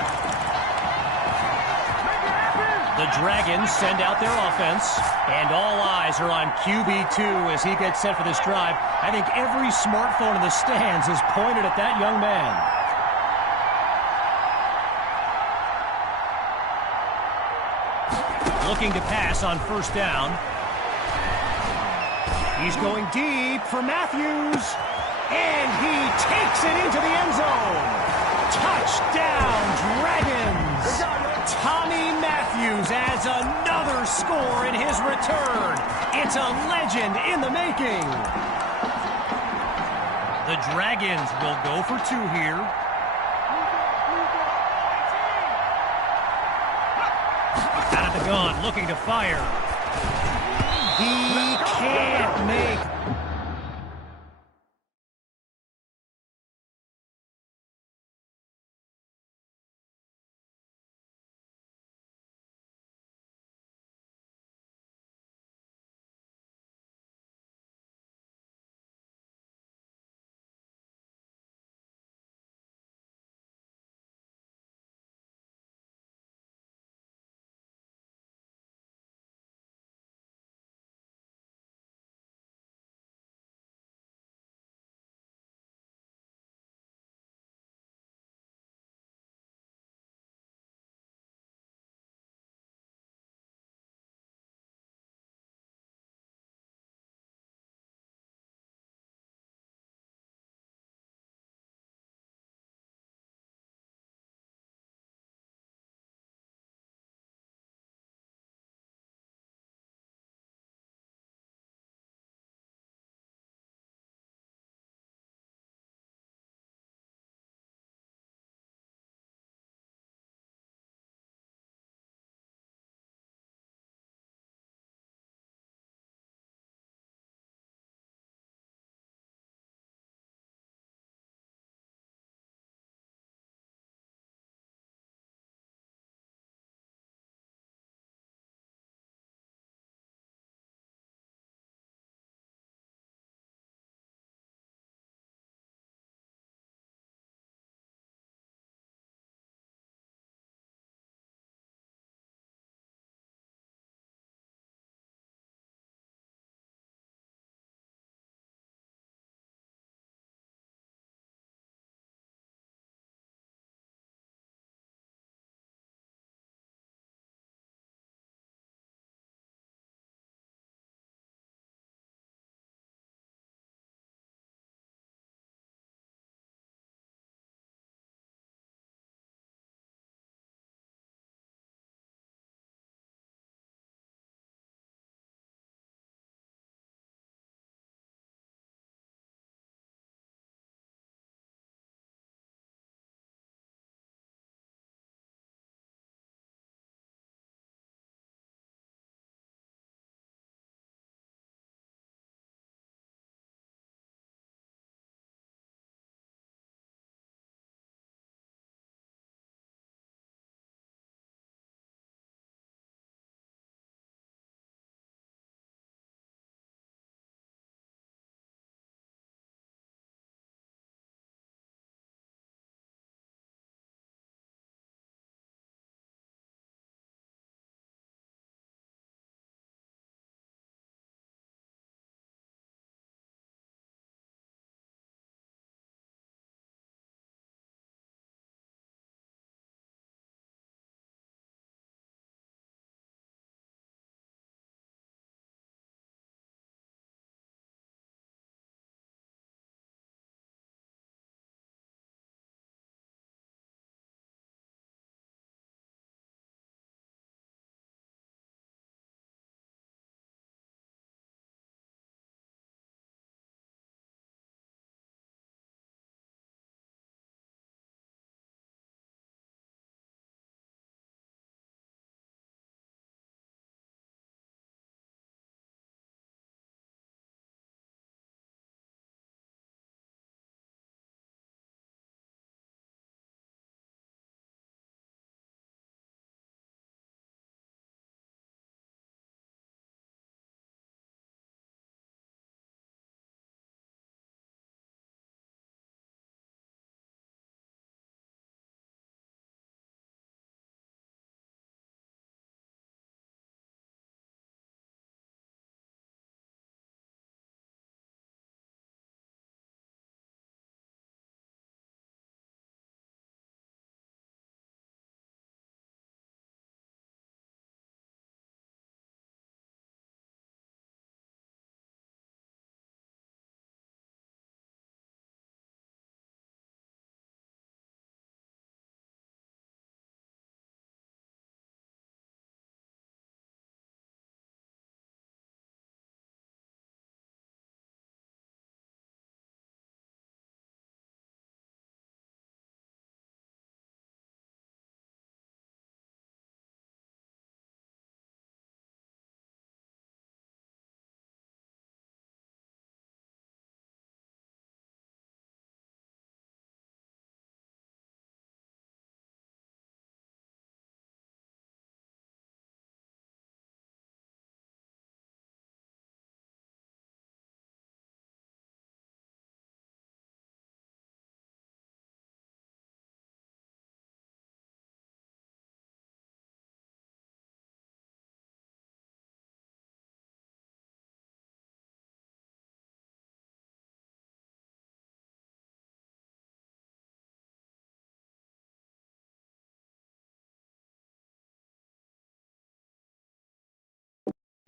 The Dragons send out their offense, and all eyes are on QB2 as he gets set for this drive. I think every smartphone in the stands is pointed at that young man. Looking to pass on first down. He's going deep for Matthews, and he takes it into the end zone. Touchdown, Dragons! Tommy Matthews adds another score in his return. It's a legend in the making. The Dragons will go for two here. Out of the gun, looking to fire. He can't make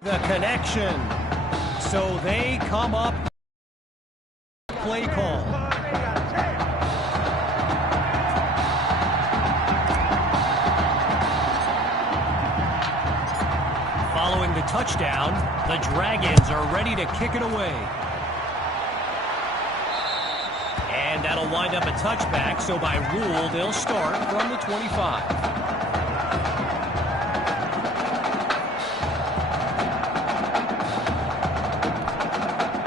The connection. So they come up. Play call. Following the touchdown, the Dragons are ready to kick it away. And that'll wind up a touchback, so by rule, they'll start from the 25.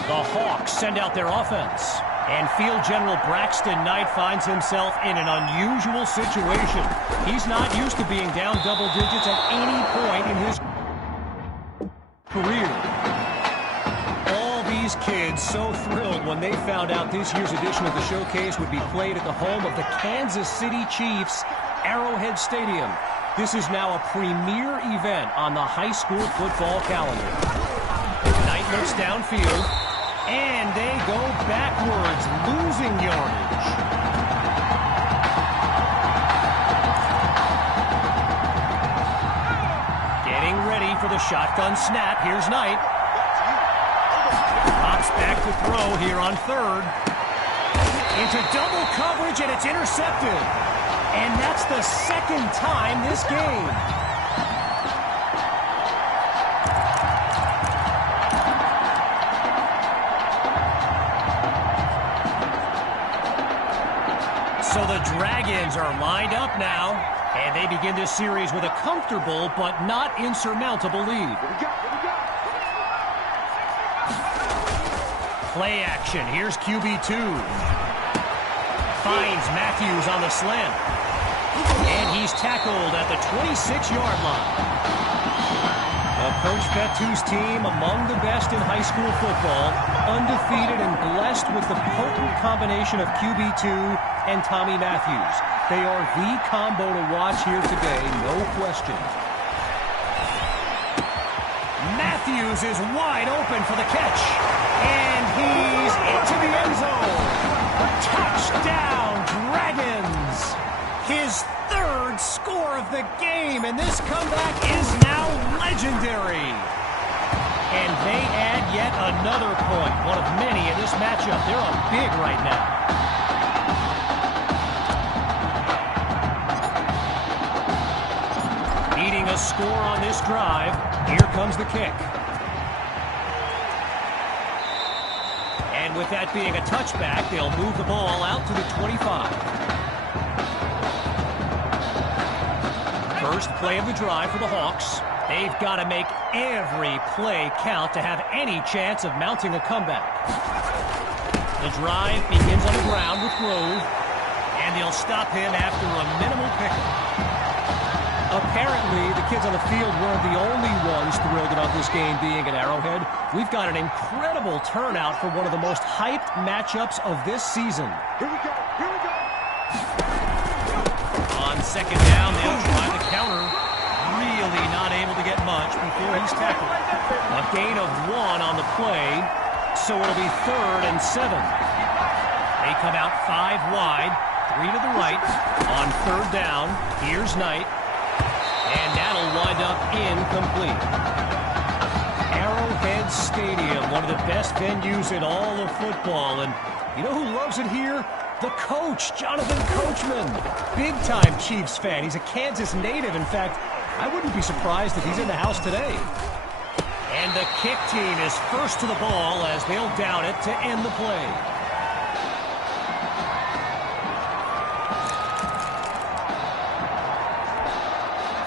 The Hawks send out their offense. And Field General Braxton Knight finds himself in an unusual situation. He's not used to being down double digits at any point in his career. All these kids so thrilled when they found out this year's edition of the showcase would be played at the home of the Kansas City Chiefs, Arrowhead Stadium. This is now a premier event on the high school football calendar. Knight looks downfield, and they go backwards, losing yardage. Getting ready for the shotgun snap. Here's Knight. Drops back to throw here on third. Into double coverage, and it's intercepted. And that's the second time this game. So the Dragons are lined up now, and they begin this series with a comfortable but not insurmountable lead. Play action. Here's QB2. Finds Matthews on the slant. And he's tackled at the 26-yard line. Coach Fetu's team among the best in high school football, undefeated and blessed with the potent combination of QB2 and Tommy Matthews. They are the combo to watch here today, no question. Matthews is wide open for the catch, and he's into the end zone. Touchdown, Dragons! His third score of the game, and this comeback is now legendary. And they add yet another point, one of many in this matchup. They're up big right now. Needing a score on this drive, here comes the kick. And with that being a touchback, they'll move the ball out to the 25. First play of the drive for the Hawks. They've got to make every play count to have any chance of mounting a comeback. The drive begins on the ground with Grove, and they'll stop him after a minimal pickup. Apparently, the kids on the field weren't the only ones thrilled about this game being at Arrowhead. We've got an incredible turnout for one of the most hyped matchups of this season. Here we go. Here we go. On second down, they'll try the counter. Really not able to get much before he's tackled. A gain of 1 on the play, so it'll be 3rd and 7. They come out 5 wide, 3 to the right. On 3rd down, here's Knight. And that'll wind up incomplete. Arrowhead Stadium, one of the best venues in all of football. And you know who loves it here? The coach, Jonathan Coachman. Big-time Chiefs fan. He's a Kansas native. In fact, I wouldn't be surprised if he's in the house today. And the kick team is first to the ball as they'll down it to end the play.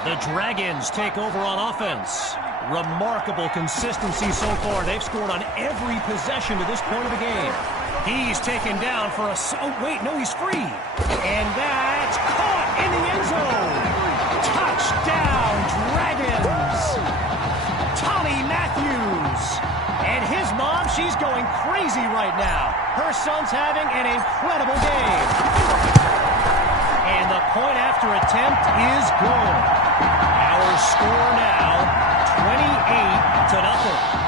The Dragons take over on offense. Remarkable consistency so far. They've scored on every possession to this point of the game. He's taken down for a... Oh, wait, no, he's free. And that's caught in the end zone. Touchdown, Dragons. Tommy Matthews. And his mom, she's going crazy right now. Her son's having an incredible game. And the point after attempt is good. Our score now, 28-0.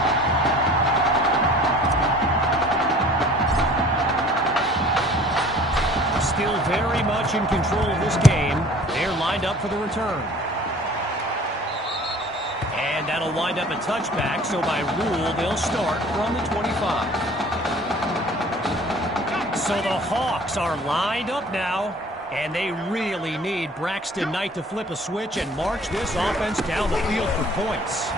Still very much in control of this game. They're lined up for the return. And that'll wind up a touchback, so by rule, they'll start from the 25. So the Hawks are lined up now, and they really need Braxton Knight to flip a switch and march this offense down the field for points.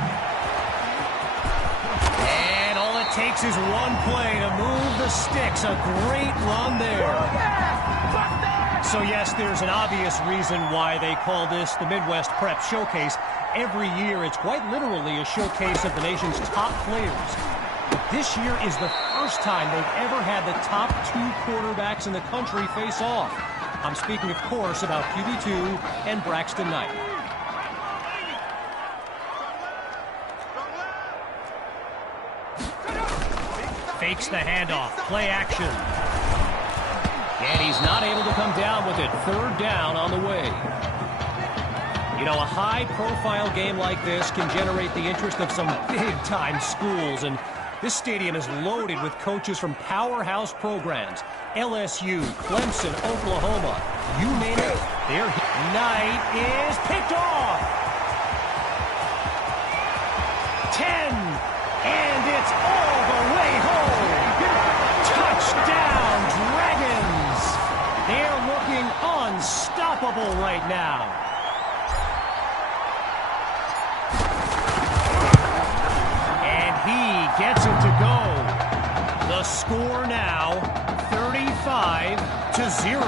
And all it takes is one play to move the sticks. A great run there. So yes, there's an obvious reason why they call this the Midwest Prep Showcase. Every year, it's quite literally a showcase of the nation's top players. But this year is the first time they've ever had the top two quarterbacks in the country face off. I'm speaking, of course, about QB2 and Braxton Knight. Fakes the handoff, play action. And he's not able to come down with it. Third down on the way. You know, a high-profile game like this can generate the interest of some big-time schools, and this stadium is loaded with coaches from powerhouse programs. LSU, Clemson, Oklahoma, you name it, their Knight is picked off. 10, and it's all the way home. Touchdown, Dragons. They're looking unstoppable right now. He gets it to go. The score now, 35-0.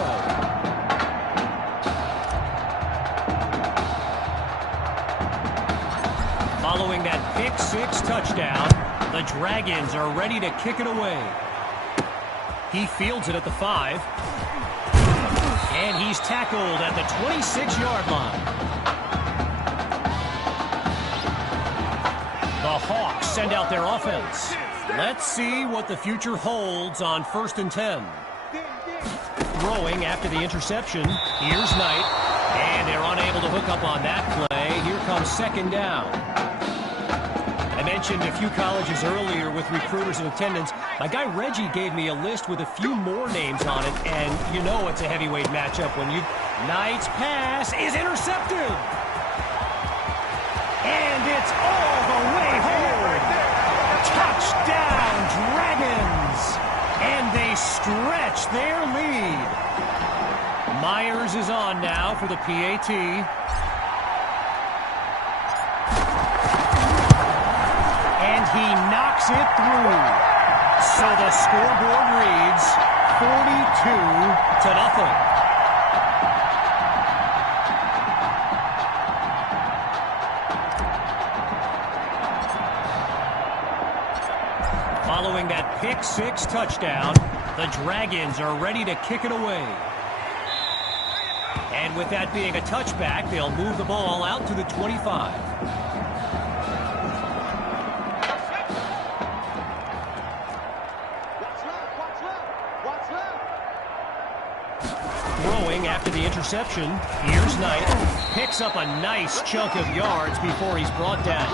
Following that pick-six touchdown, the Dragons are ready to kick it away. He fields it at the 5. And he's tackled at the 26-yard line. The Hawks send out their offense. Let's see what the future holds on 1st and 10. Throwing after the interception. Here's Knight. And they're unable to hook up on that play. Here comes 2nd down. I mentioned a few colleges earlier with recruiters in attendance. My guy Reggie gave me a list with a few more names on it. And you know it's a heavyweight matchup when you... Knight's pass is intercepted. And it's all the way home. Touchdown, Dragons. And they stretch their lead. Myers is on now for the PAT. And he knocks it through. So the scoreboard reads 42-0. Following that pick-six touchdown, the Dragons are ready to kick it away. And with that being a touchback, they'll move the ball out to the 25. Throwing after the interception, here's Knight. Picks up a nice chunk of yards before he's brought down.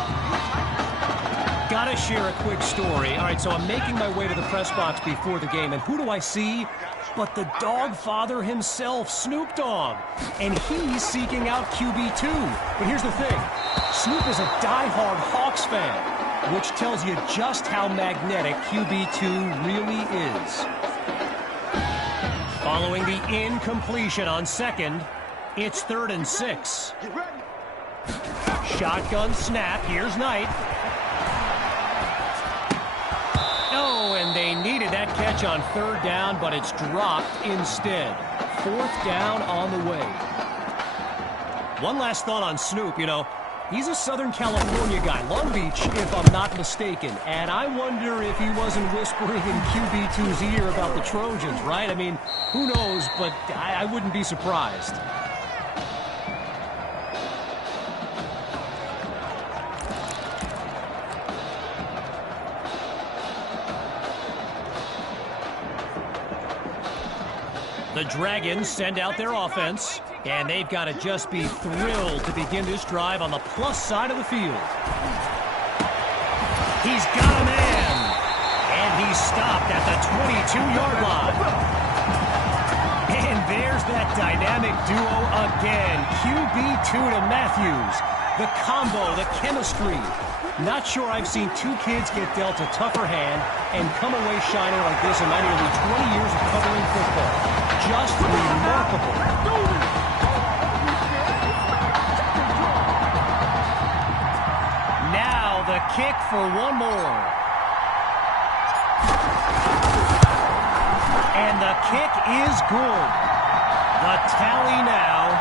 Gotta share a quick story. All right, so I'm making my way to the press box before the game, and who do I see but the dog father himself, Snoop Dogg. And he's seeking out QB2. But here's the thing. Snoop is a diehard Hawks fan, which tells you just how magnetic QB2 really is. Following the incompletion on 2nd, it's 3rd and 6. Shotgun snap. Here's Knight. Oh, and they needed that catch on 3rd down, but it's dropped instead. 4th down on the way. One last thought on Snoop. You know, he's a Southern California guy, Long Beach, if I'm not mistaken. And I wonder if he wasn't whispering in QB2's ear about the Trojans, right? I mean, who knows, but I wouldn't be surprised. The Dragons send out their offense, and they've got to just be thrilled to begin this drive on the plus side of the field. He's got a man, and he's stopped at the 22-yard line. And there's that dynamic duo again, QB2 to Matthews. The combo, the chemistry. Not sure I've seen two kids get dealt a tougher hand and come away shining like this in my nearly 20 years of covering football. Just remarkable. Now the kick for one more. And the kick is good. The tally now,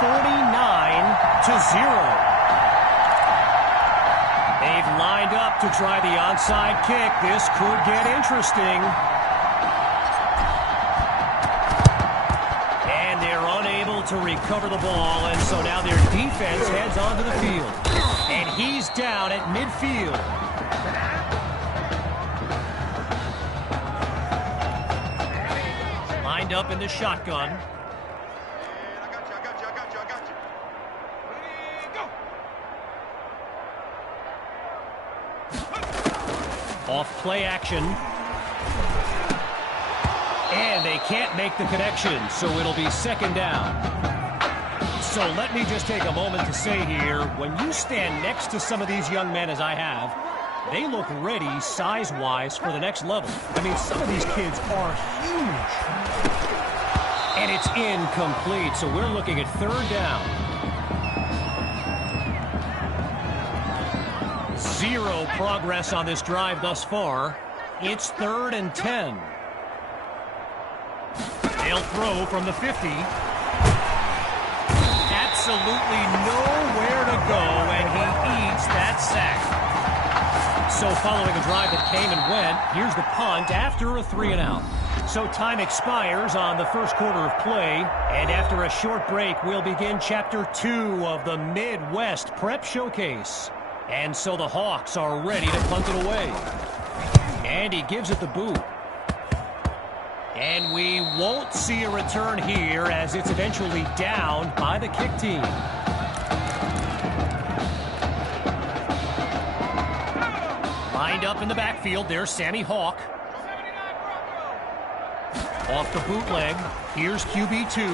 49-0. They've lined up to try the onside kick. This could get interesting. And they're unable to recover the ball, and so now their defense heads onto the field. And he's down at midfield. Lined up in the shotgun. Off play action. And they can't make the connection, so it'll be second down. So let me just take a moment to say here, when you stand next to some of these young men as I have, they look ready size-wise for the next level. I mean, some of these kids are huge. And it's incomplete, so we're looking at third down. Zero progress on this drive thus far. It's 3rd and 10. They'll throw from the 50. Absolutely nowhere to go, and he eats that sack. So following a drive that came and went, here's the punt after a 3-and-out. So time expires on the first quarter of play, and after a short break, we'll begin Chapter 2 of the Midwest Prep Showcase. And so the Hawks are ready to punt it away. And he gives it the boot. And we won't see a return here as it's eventually down by the kick team. Lined up in the backfield, there's Sammy Hawk. Off the bootleg, here's QB2.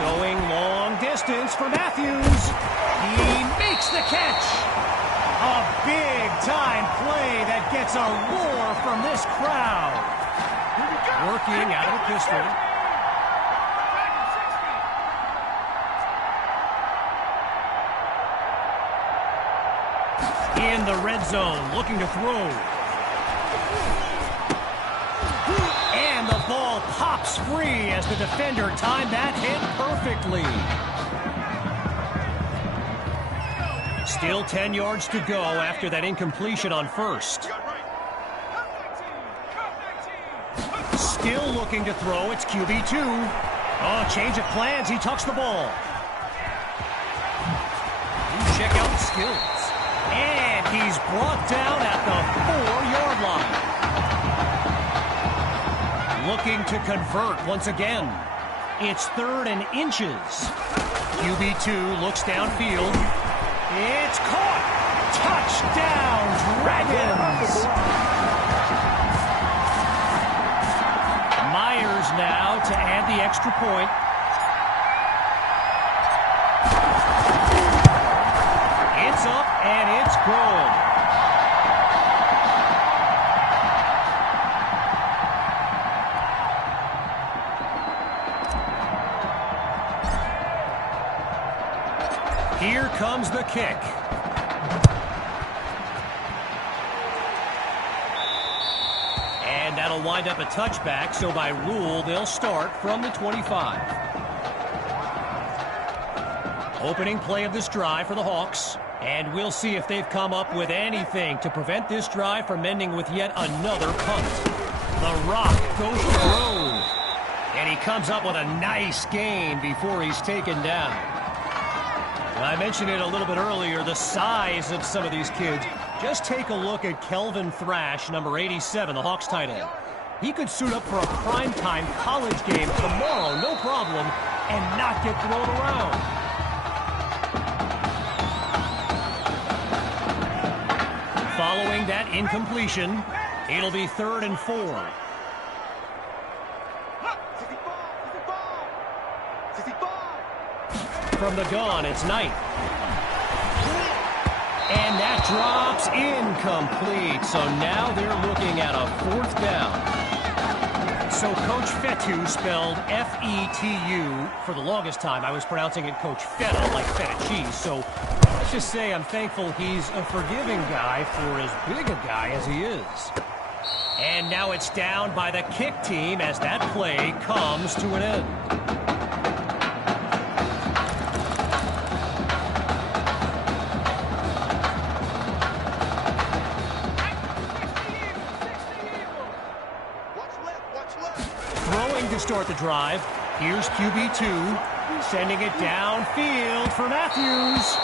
Going long distance for Matthews. He makes the catch. A big-time play that gets a roar from this crowd. Working out of a pistol. In the red zone, looking to throw. And the ball pops free as the defender timed that hit perfectly. Still 10 yards to go after that incompletion on first. Still looking to throw. It's QB2. Oh, change of plans. He tucks the ball. You check out the skills. And he's brought down at the 4-yard line. Looking to convert once again. It's 3rd and inches. QB2 looks downfield. It's caught! Touchdown, Dragons! Myers now to add the extra point. It's up and it's good. Here comes the kick. And that'll wind up a touchback, so by rule, they'll start from the 25. Opening play of this drive for the Hawks. And we'll see if they've come up with anything to prevent this drive from ending with yet another punt. The Rock goes through. And he comes up with a nice gain before he's taken down. I mentioned it a little bit earlier, the size of some of these kids. Just take a look at Kelvin Thrash, number 87, the Hawks tight end. He could suit up for a primetime college game tomorrow, no problem, and not get thrown around. Following that incompletion, it'll be 3rd and 4. From the gun, it's Knight. And that drops incomplete. So now they're looking at a 4th down. So Coach Fetu, spelled F-E-T-U, for the longest time I was pronouncing it Coach Feta, like feta cheese. So let's just say I'm thankful he's a forgiving guy for as big a guy as he is. And now it's down by the kick team as that play comes to an end. Throwing to start the drive. Here's QB2, sending it downfield for Matthews.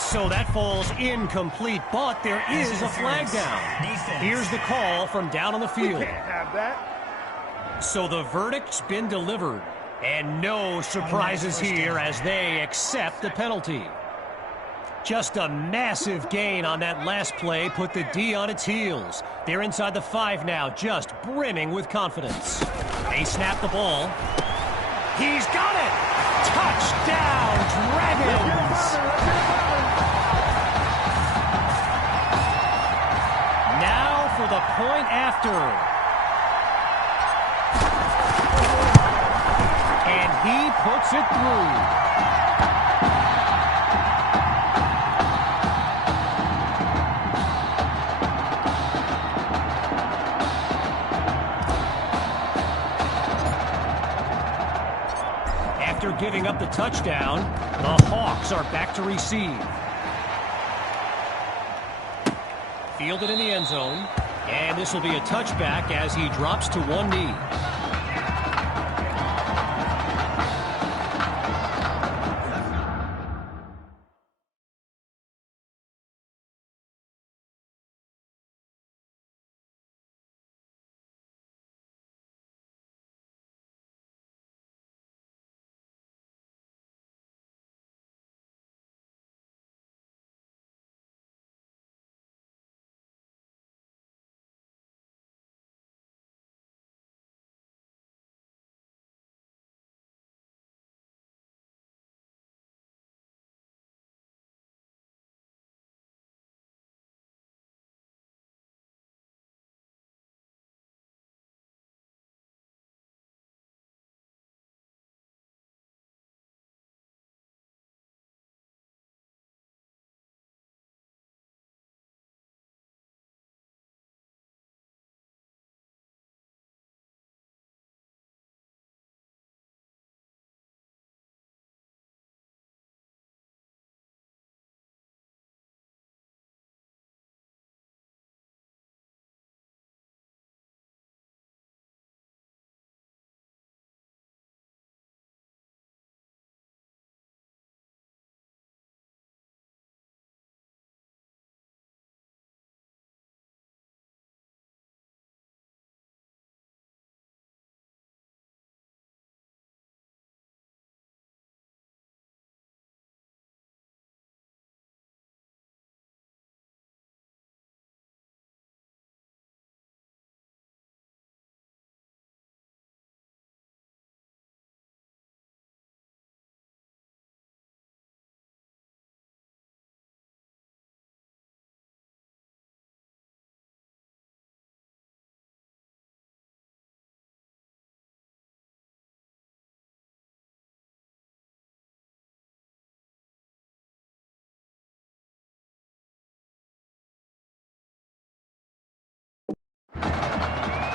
So that falls incomplete, but there is a flag down. Here's the call from down on the field. Can't have that. So the verdict's been delivered, and no surprises here as they accept the penalty. Just a massive gain on that last play put the D on its heels. They're inside the 5 now, just brimming with confidence. They snap the ball. He's got it! Touchdown, Dragons! Now for the point after. And he puts it through. After giving up the touchdown, the Hawks are back to receive. Fielded in the end zone, and this will be a touchback as he drops to one knee.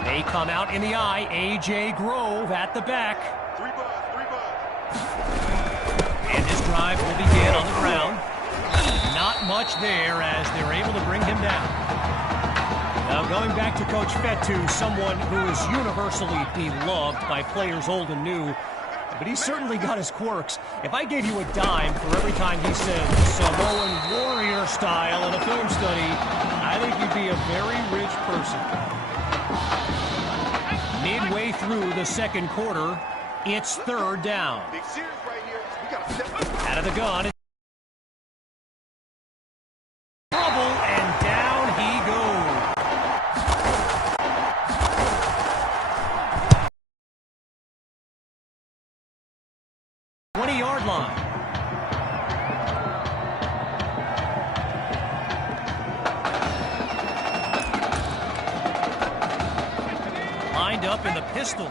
They come out in the eye. A.J. Grove at the back. And this drive will begin on the ground. Not much there as they're able to bring him down. Now going back to Coach Fetu, someone who is universally beloved by players old and new, but he's certainly got his quirks. If I gave you a dime for every time he said Samoan warrior style in a film study, I think you'd be a very rich person. Midway through the second quarter, it's third down. Out of the gun. Trouble, and down he goes. 20-yard line. lined up in the pistol.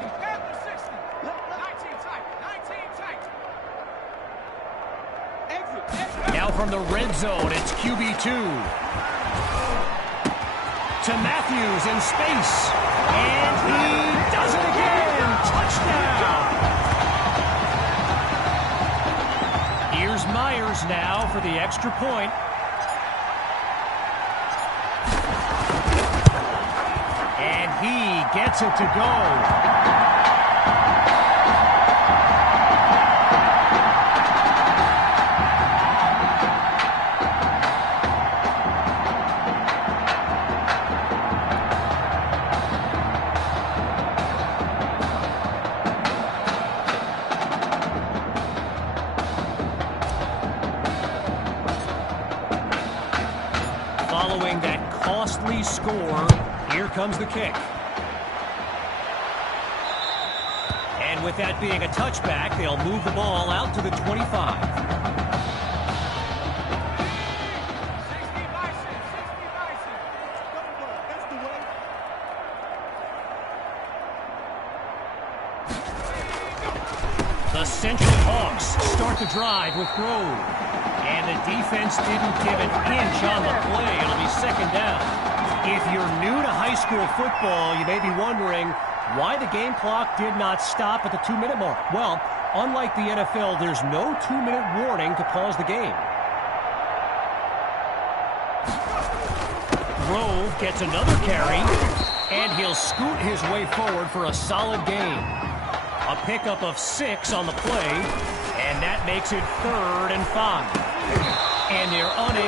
Now from the red zone, it's QB2. To Matthews in space. And he does it again. Touchdown. Here's Myers now for the extra point. And he gets it to go. Following that costly score, here comes the kick. And with that being a touchback, they'll move the ball out to the 25. The Central Hawks start the drive with Grove. And the defense didn't give an inch on the play. It'll be second down. If you're new to high school football, you may be wondering why the game clock did not stop at the 2-minute mark. Well, unlike the NFL, there's no 2-minute warning to pause the game. Grove gets another carry, and he'll scoot his way forward for a solid gain. A pickup of 6 on the play, and that makes it 3rd and 5. And they're unable